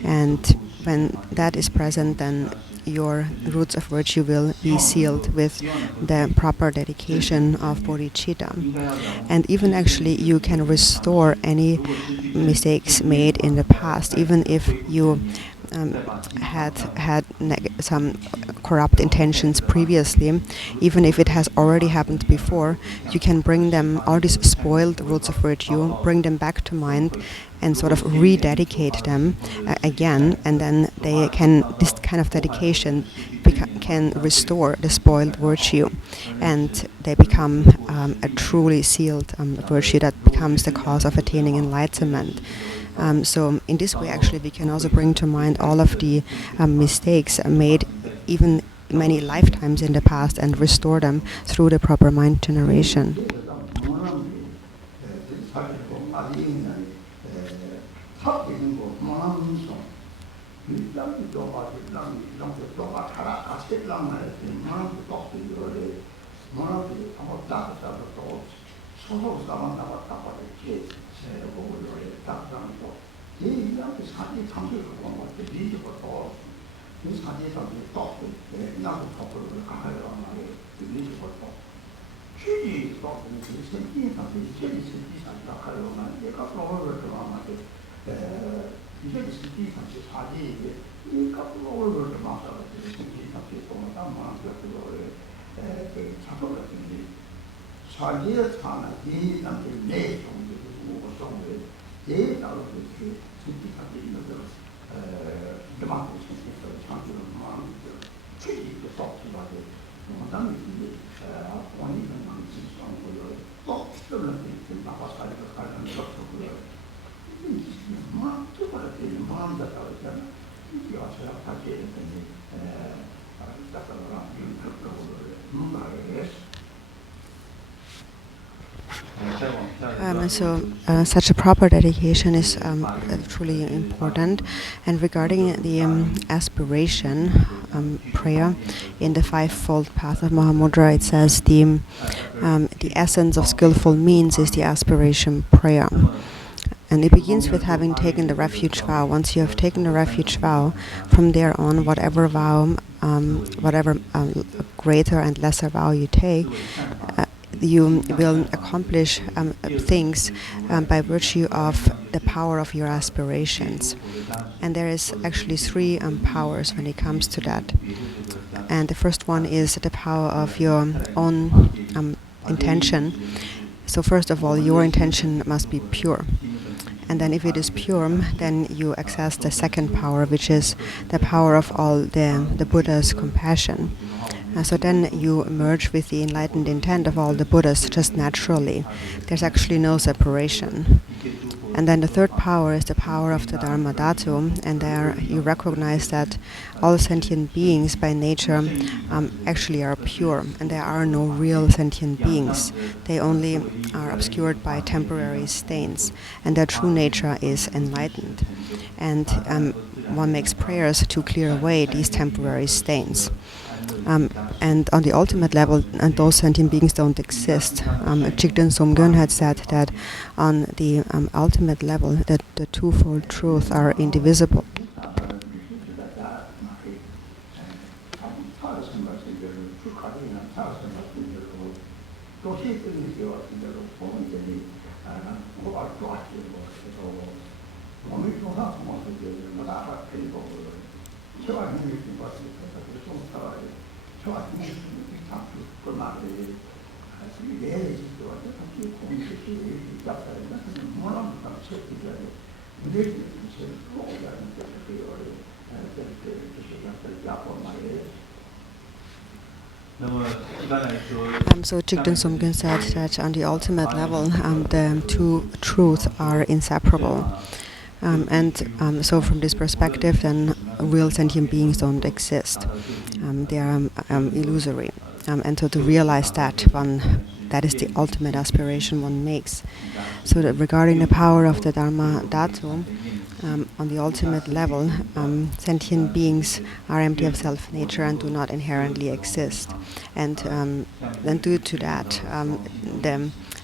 And when that is present, then your roots of virtue will be sealed with the proper dedication of bodhicitta. And even actually you can restore any mistakes made in the past, even if you had some corrupt intentions previously, even if it has already happened before, you can bring them, all these spoiled roots of virtue, bring them back to mind and sort of rededicate them again, and then they can, this kind of dedication can restore the spoiled virtue, and they become a truly sealed virtue that becomes the cause of attaining enlightenment. So in this way, actually, we can also bring to mind all of the mistakes made even many lifetimes in the past and restore them through the proper mind generation. Such a proper dedication is truly important. And regarding the aspiration prayer in the fivefold path of Mahamudra, it says the essence of skillful means is the aspiration prayer. And it begins with having taken the refuge vow. Once you have taken the refuge vow, from there on, whatever vow, whatever greater and lesser vow you take, you will accomplish things by virtue of the power of your aspirations. And there is actually three powers when it comes to that. And the first one is the power of your own intention. So first of all, your intention must be pure. And then if it is pure, then you access the second power, which is the power of all the Buddha's compassion. So then you merge with the enlightened intent of all the Buddhas just naturally. There's actually no separation. And then the third power is the power of the Dharma Dhatu, and there you recognize that all sentient beings by nature actually are pure, and there are no real sentient beings. They only are obscured by temporary stains, and their true nature is enlightened. And one makes prayers to clear away these temporary stains. And on the ultimate level, and those sentient beings don't exist. Jigden Somgyön had said that on the ultimate level, that the twofold truth are indivisible. So Jigden Somgyön said that on the ultimate level, the two truths are inseparable. So from this perspective, then real sentient beings don't exist. They are illusory. And so to realize that that is the ultimate aspiration one makes. So that regarding the power of the Dharma Dhatu, on the ultimate level, sentient beings are empty of self-nature and do not inherently exist. And then due to that,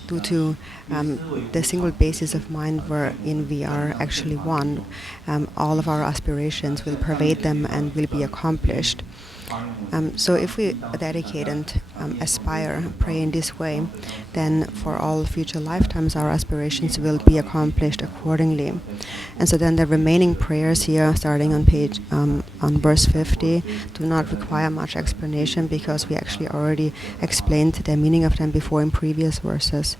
due to the single basis of mind wherein we are actually one, all of our aspirations will pervade them and will be accomplished. So if we dedicate and aspire, pray in this way, then for all future lifetimes our aspirations will be accomplished accordingly. And so then the remaining prayers here, starting on page on verse 50, do not require much explanation because we actually already explained the meaning of them before in previous verses.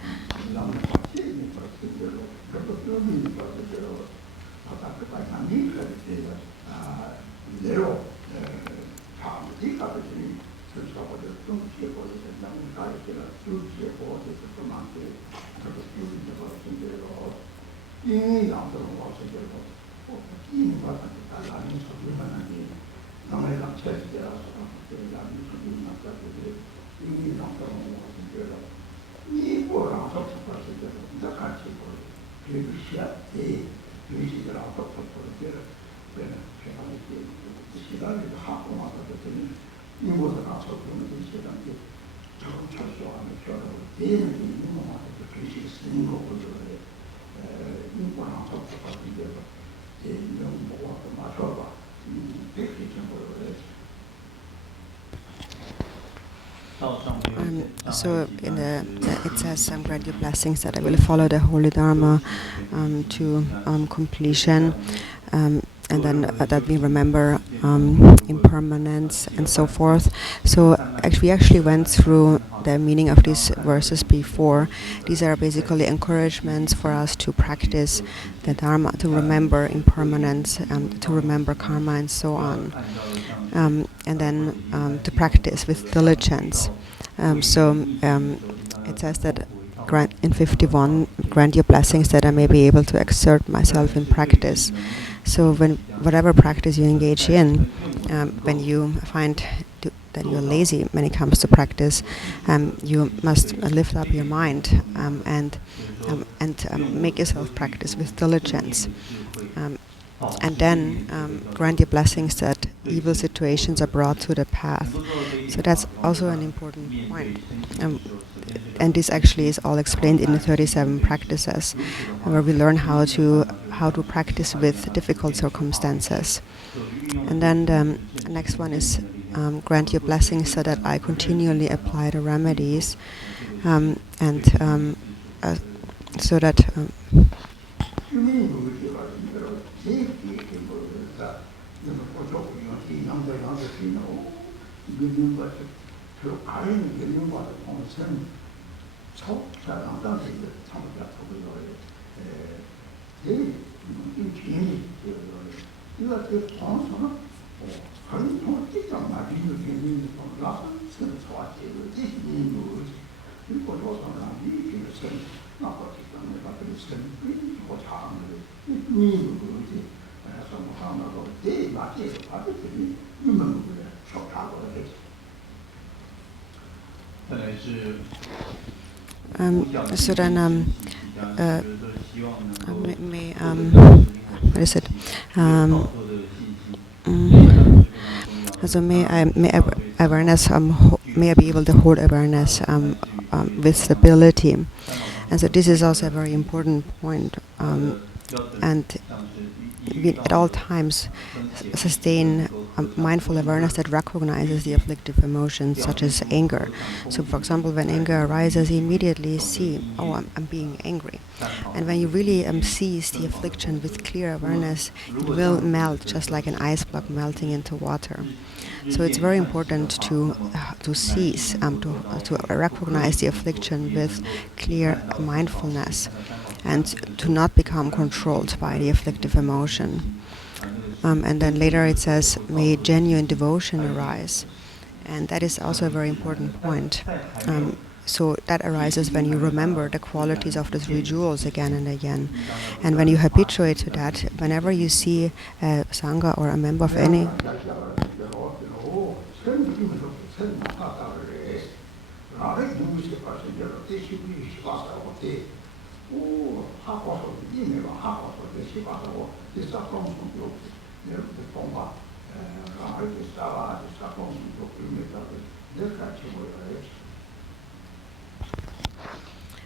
So it says, grant your blessings that I will follow the Holy Dharma to completion, and then that we remember impermanence and so forth. So we actually went through the meaning of these verses before. These are basically encouragements for us to practice the Dharma, to remember impermanence, to remember karma and so on, and then to practice with diligence. It says that in 51, grant your blessings that I may be able to exert myself in practice. So whatever practice you engage in, when you find that you're lazy when it comes to practice, you must lift up your mind and make yourself practice with diligence. And then grant your blessings that evil situations are brought to the path. So that's also an important point. And this actually is all explained in the 37 practices, where we learn how to practice with difficult circumstances. And then the next one is grant your blessings so that I continually apply the remedies, so that so then what is it? So may I be able to hold awareness with stability, and so this is also a very important point. And we at all times sustain mindful awareness that recognizes the afflictive emotions such as anger. So for example, when anger arises, you immediately see, oh, I'm being angry. And when you really seize the affliction with clear awareness, it will melt just like an ice block melting into water. So it's very important to seize, to recognize the affliction with clear mindfulness, and to not become controlled by the afflictive emotion. And then later it says, may genuine devotion arise. And that is also a very important point. So that arises when you remember the qualities of the three jewels again and again. And when you habituate to that, whenever you see a Sangha or a member of any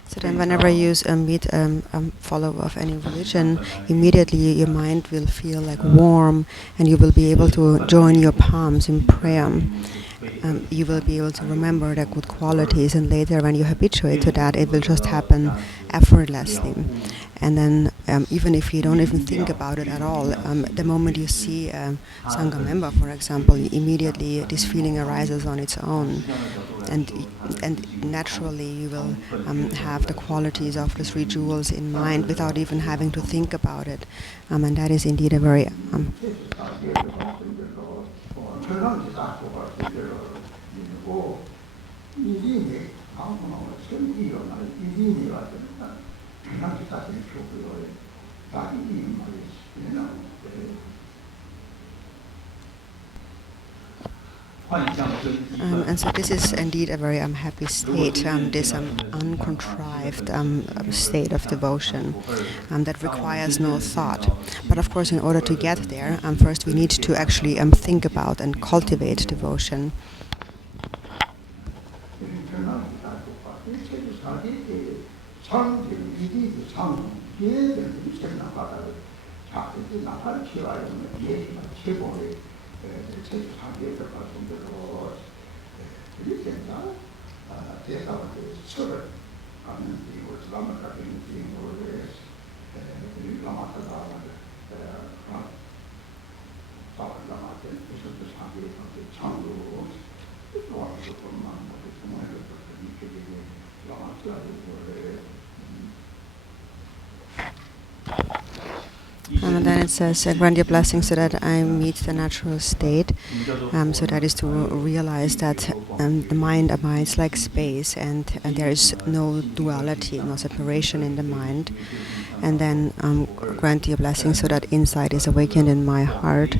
So then whenever you meet a follower of any religion, immediately your mind will feel like warm, and you will be able to join your palms in prayer. You will be able to remember their good qualities, and later when you habituate to that, it will just happen effortlessly. And then even if you don't even think about it at all, the moment you see a Sangha member, for example, immediately this feeling arises on its own. And naturally you will have the qualities of the three jewels in mind without even having to think about it. And that is indeed a very... and so this is indeed a very happy state, this uncontrived state of devotion that requires no thought. But of course, in order to get there, first we need to actually think about and cultivate devotion. And then it says, grant your blessing so that I meet the natural state. So that is to realize that the mind abides like space, and there is no duality, no separation in the mind. And then grant your blessing so that insight is awakened in my heart.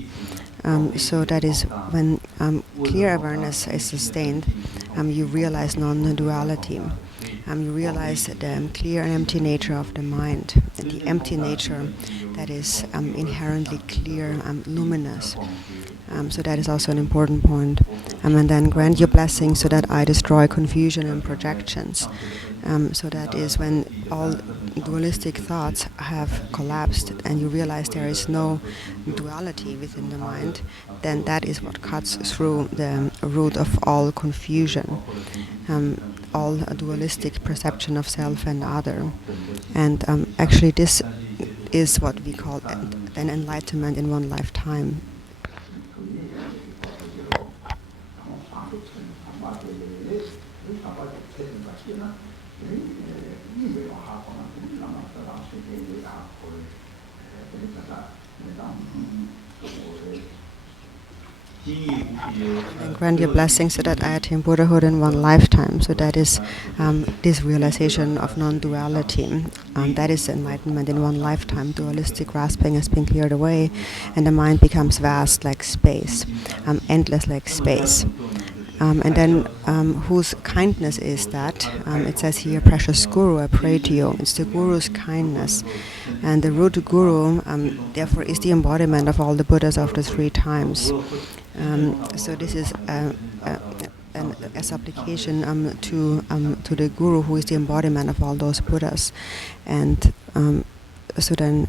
So that is when clear awareness is sustained, you realize non-duality. You realize the clear and empty nature of the mind, the empty nature that is inherently clear and luminous. So that is also an important point. And then grant your blessing so that I destroy confusion and projections. So that is when all dualistic thoughts have collapsed and you realize there is no duality within the mind, then that is what cuts through the root of all confusion, all dualistic perception of self and other. And actually this is what we call an enlightenment in one lifetime. And grant your blessing so that I attain Buddhahood in one lifetime. So that is this realization of non-duality. That is enlightenment in one lifetime. Dualistic grasping has been cleared away, and the mind becomes vast like space, endless like space. And then whose kindness is that? It says here, precious Guru, I pray to you. It's the Guru's kindness. And the root Guru, therefore, is the embodiment of all the Buddhas of the three times. So this is a supplication to the Guru, who is the embodiment of all those Buddhas, and so then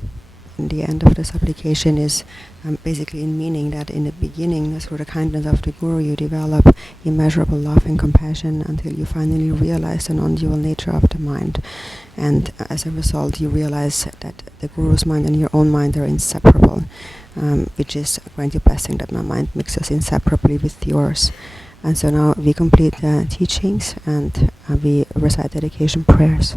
in the end of the supplication is basically in meaning that in the beginning, through the kindness of the Guru, you develop immeasurable love and compassion until you finally realize the non-dual nature of the mind, and as a result, you realize that the Guru's mind and your own mind are inseparable. Which is a grand blessing that my mind mixes inseparably with yours. And so now we complete the teachings and we recite dedication prayers.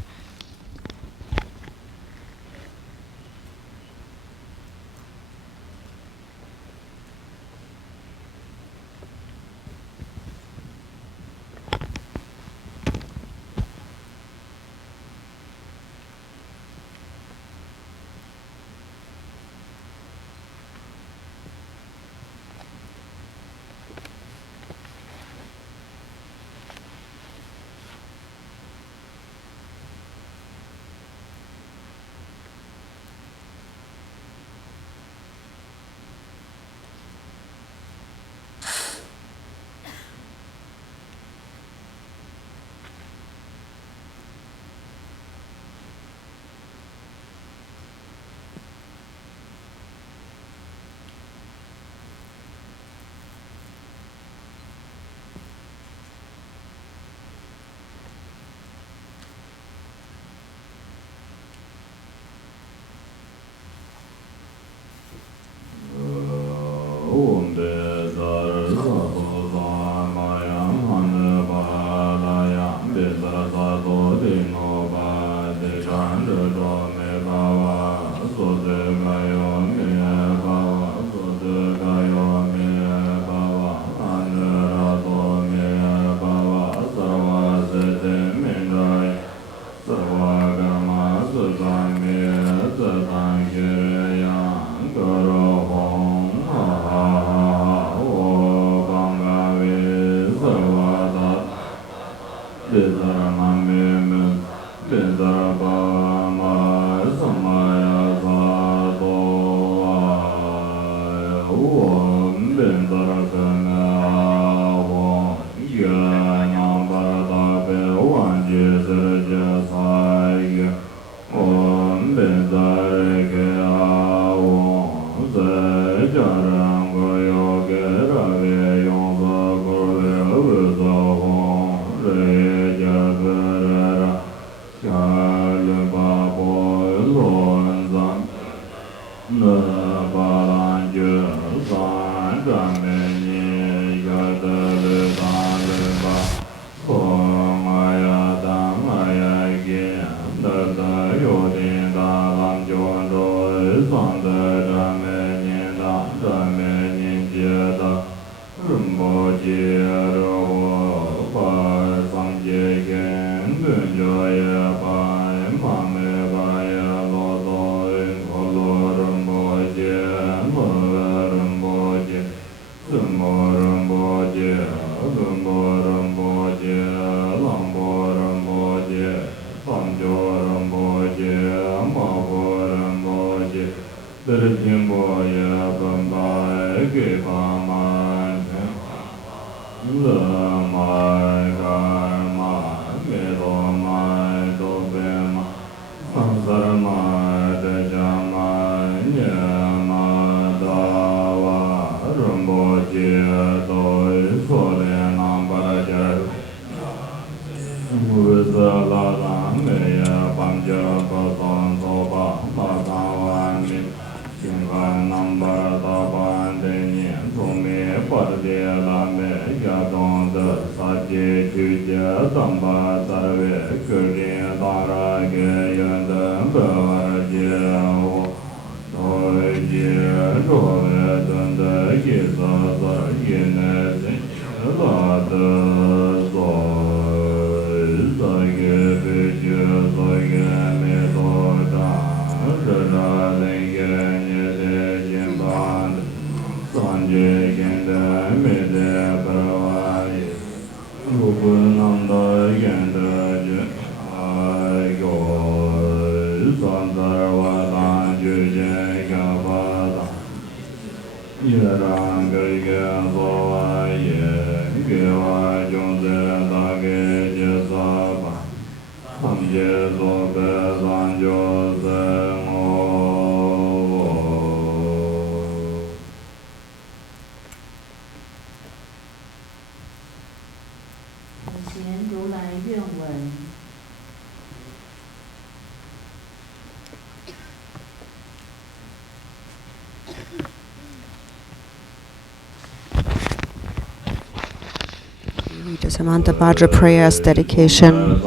This Amitabha prayer's dedication.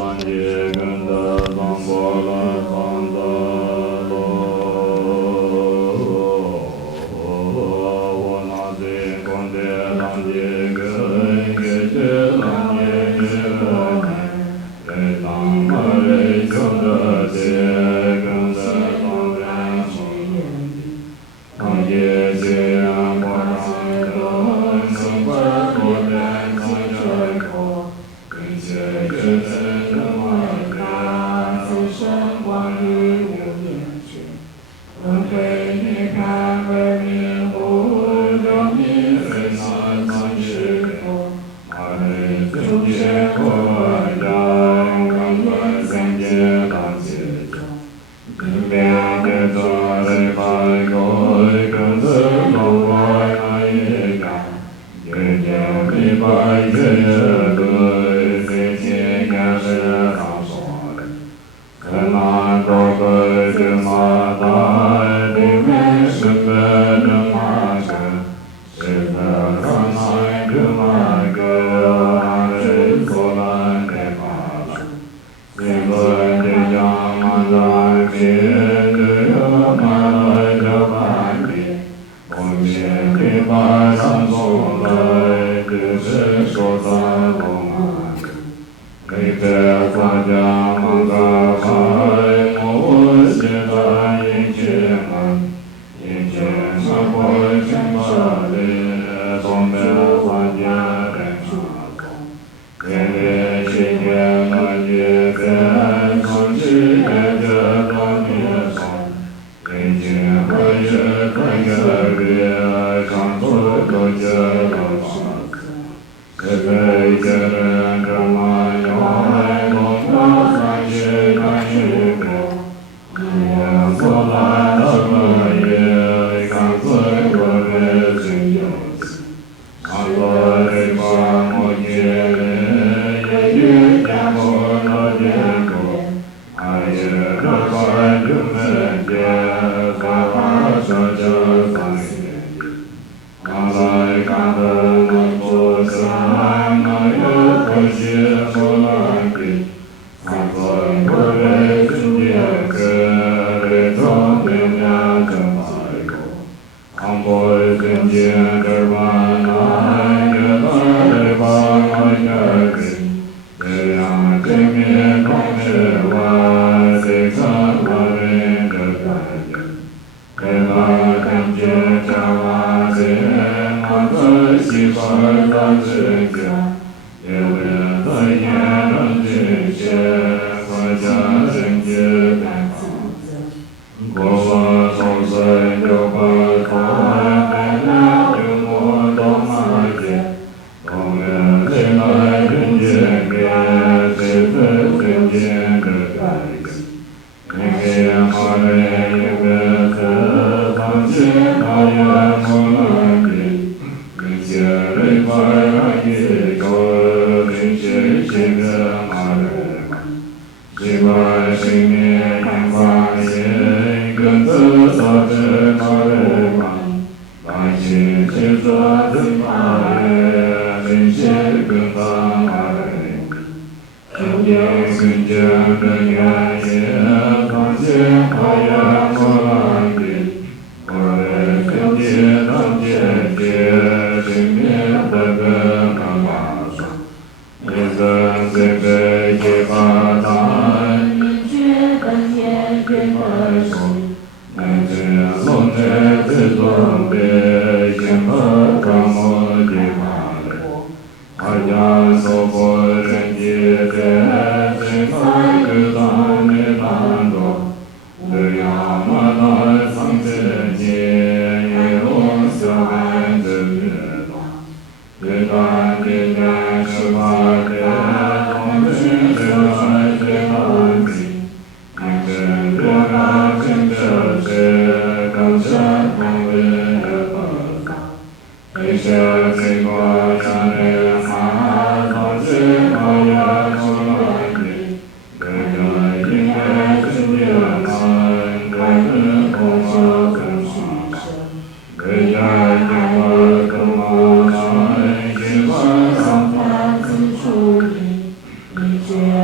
So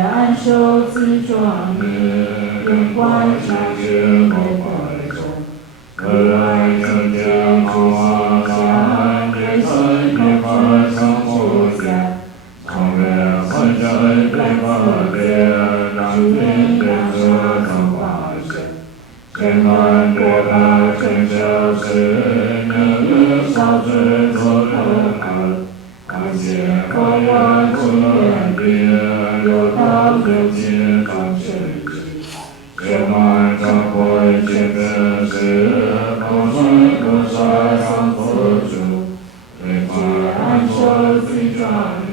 安受自庄严，愿观察学得正。可爱境界之心相，对心空空心之相。常愿分身对分别，让天涯舍成化身。千万对来成就时，年月少之作可可。感谢可愿出愿别，有道有情当生之。千万常会见面时，高山高山上佛住。对法安受最庄严，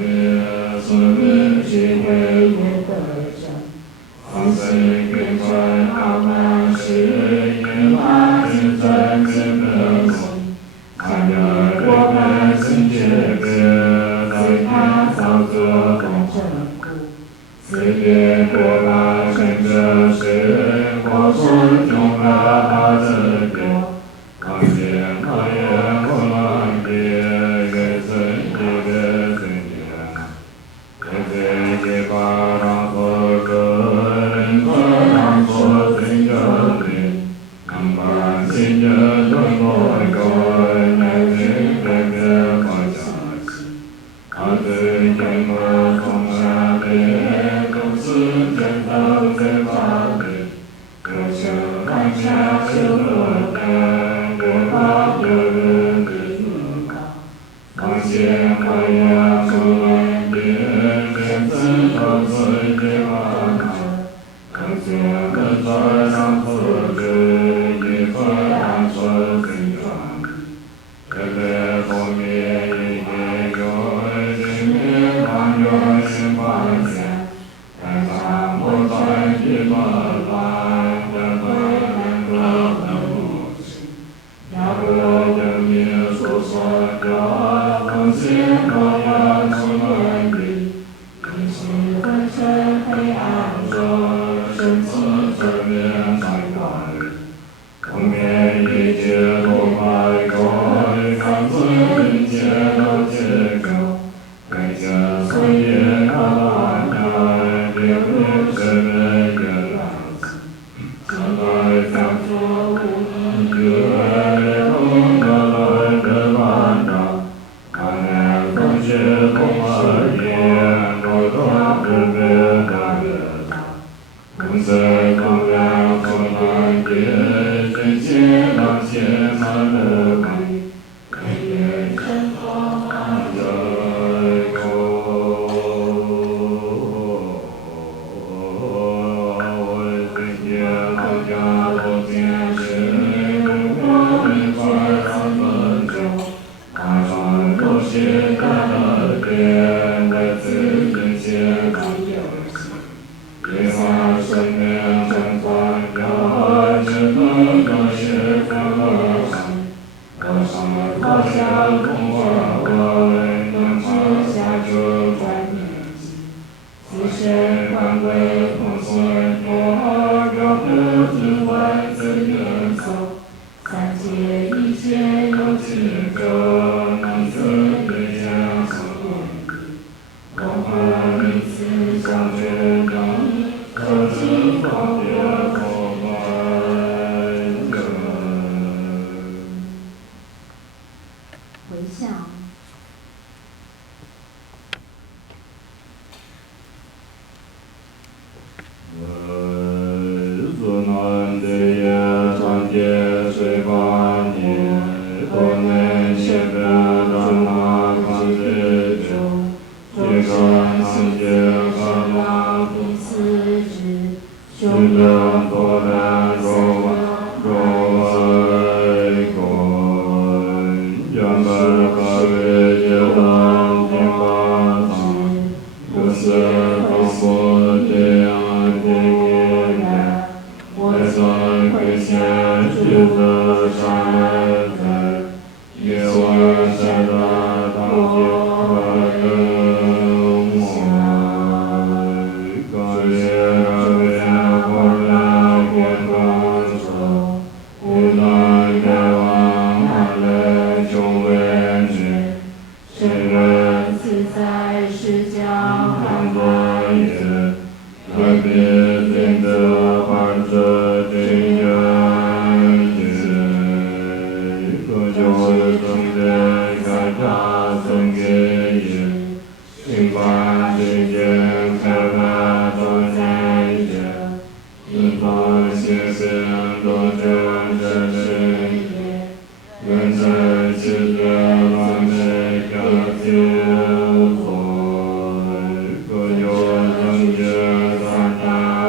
心明智慧愿得正。自心变成傲慢时，因他精真心变心。看得我们心觉别，随他造作感成故。此别过来成这时，我是中了他之国。看见可言不能别，越尊越越尊越。越尊越把让佛个人可让佛尊个人。能把心人顿过个，乃至别别放下心。他对天魔从下边，公司真道真法边。可生看下修罗干，我法有人给你高。放见可言出言别，天子都尊给王者。可见可在上佛者，也可安说最庄严。可得后面一点有，前面当有心幻想。但上我在一般来，人会难得的无情。要不人民所说的，更见可言出言语。一时浑身黑暗中，升起正面在光里。后面一切都白过，看自一切都结构。感谢岁月可安排，别为生命原来子。将来将作无一觉，同个来的万道。看来风雪空而言，我多不别大乐道。公司高粱可难别，真切当切满了归。可愿成佛安在国。为尊严国家多见识，我们快乐分中。大川都是可得别，为自己先感有心。别下生命成观有，只能够是不乐心。可是可想空我问，能知下就转念机。自身观归空见佛，若不听闻自念诵。三界一切有情中，能自别相所念地。共和彼此相决定，可知空别空观者。回向。自南地也传界水八年，多年前边转那观世中，结感三界可那彼此之，修得多难若为观，原本可为阶段天八藏，不是空不这样的感。我曾亏欠智者杀人者，也问谁的当天可人我，感谢人间火燃天光。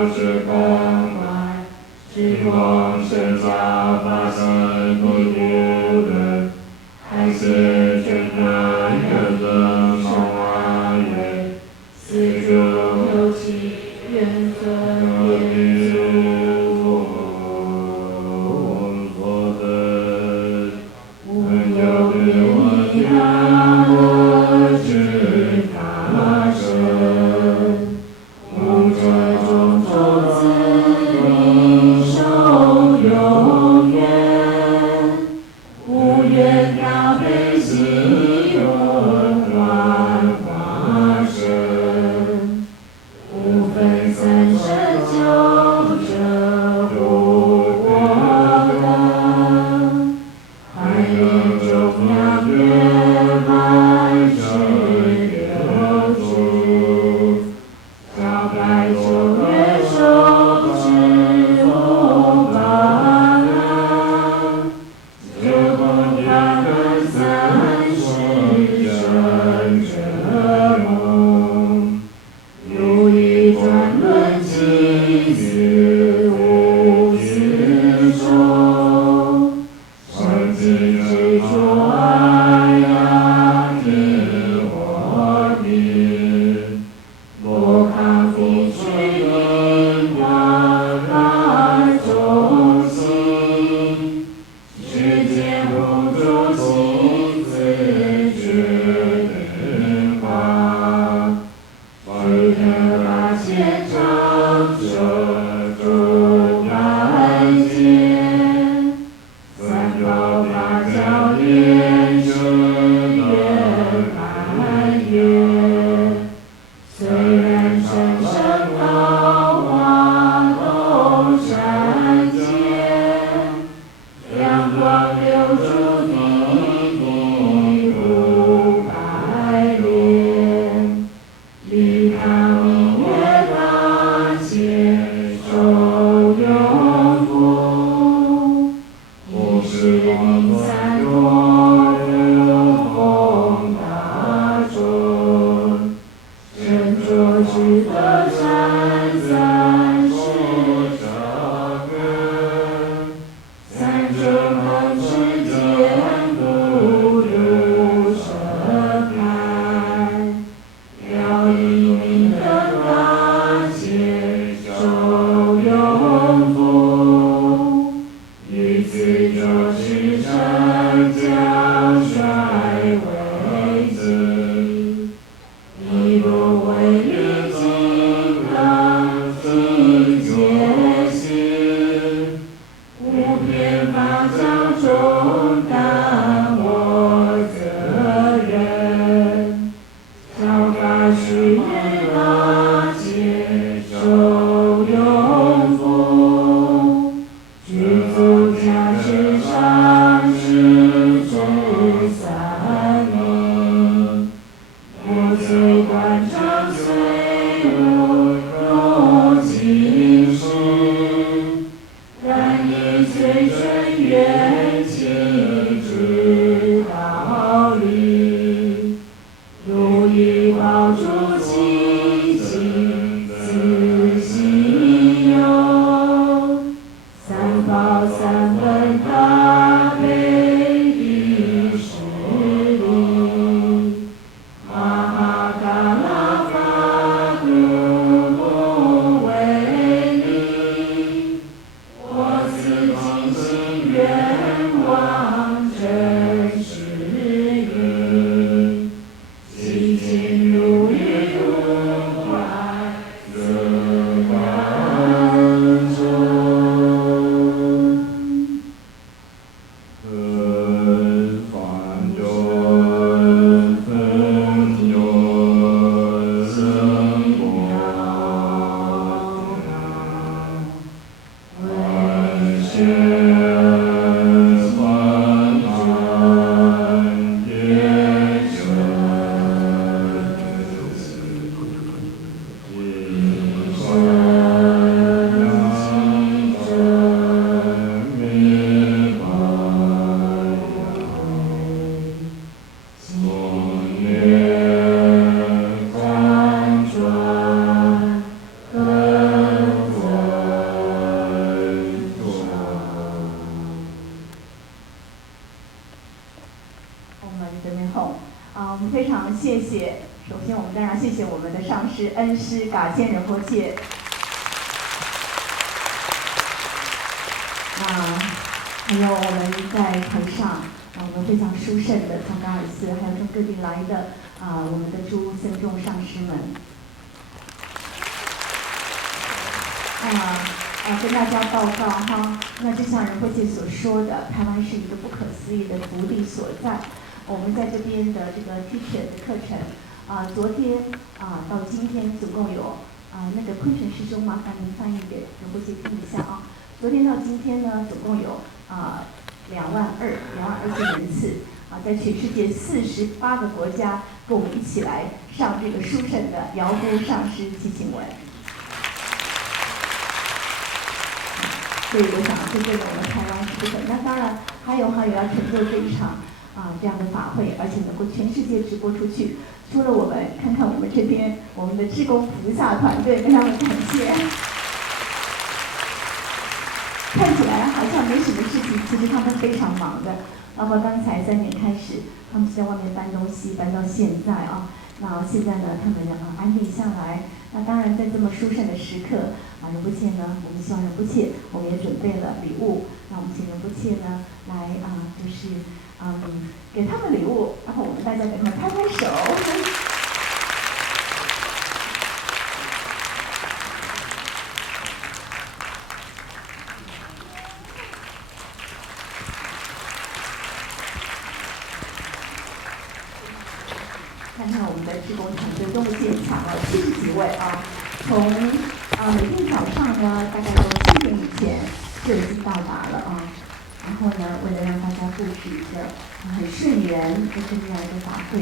是空白，虚空是造发生不无的，还是全然圆的梦幻为，四诸有其缘分变诸佛的，无有比他我知他身，无这种种子领受有缘，无缘大悲喜轮换化身，无分三生九者不我等，还有中两圆满是六祖，高白九月受持无八难，九空他们三世生者梦，如一转轮起死无死受，生尽执着爱呀天我命，莫抗必须因观法中心，世间不住心自觉定化，须得八千长者诸百劫，三宝法教念是圆满愿，虽然生生道化东山间，阳光流注地地无百年，利他明月大千们当然谢谢我们的上师恩师噶千仁波切。还有我们在台上，我们非常殊胜的从达尔寺，还有从各地来的我们的诸僧众上师们。跟大家报告哈，那就像仁波切所说的，台湾是一个不可思议的福利所在。我们在这边的这个 teacher 的课程，昨天到今天总共有那个坤成师兄，麻烦您翻译给仁波切听一下啊。昨天到今天呢，总共有22000个人次在全世界48个国家跟我们一起来上这个殊胜的瑶姑上师祈请文。所以我想，这对我们台湾是不可。那当然还有要成就这一场这样的法会，而且能够全世界直播出去。除了我们，看看我们这边我们的志工菩萨团队，非常的感谢。看起来好像没什么事情，其实他们非常忙的。包括刚才3点开始，他们在外面搬东西，搬到现在那现在呢，他们安定下来。那当然，在这么殊胜的时刻仁波切呢，我们希望仁波切，我们也准备了礼物。那我们请仁波切呢来就是给他们礼物，然后我们大家给他们拍拍手。看看我们的志工团队多么坚强70几位从每天早上呢，大概都7点以前就已经到达了然后呢，为了让大家布置一个很顺缘的这样一个法会，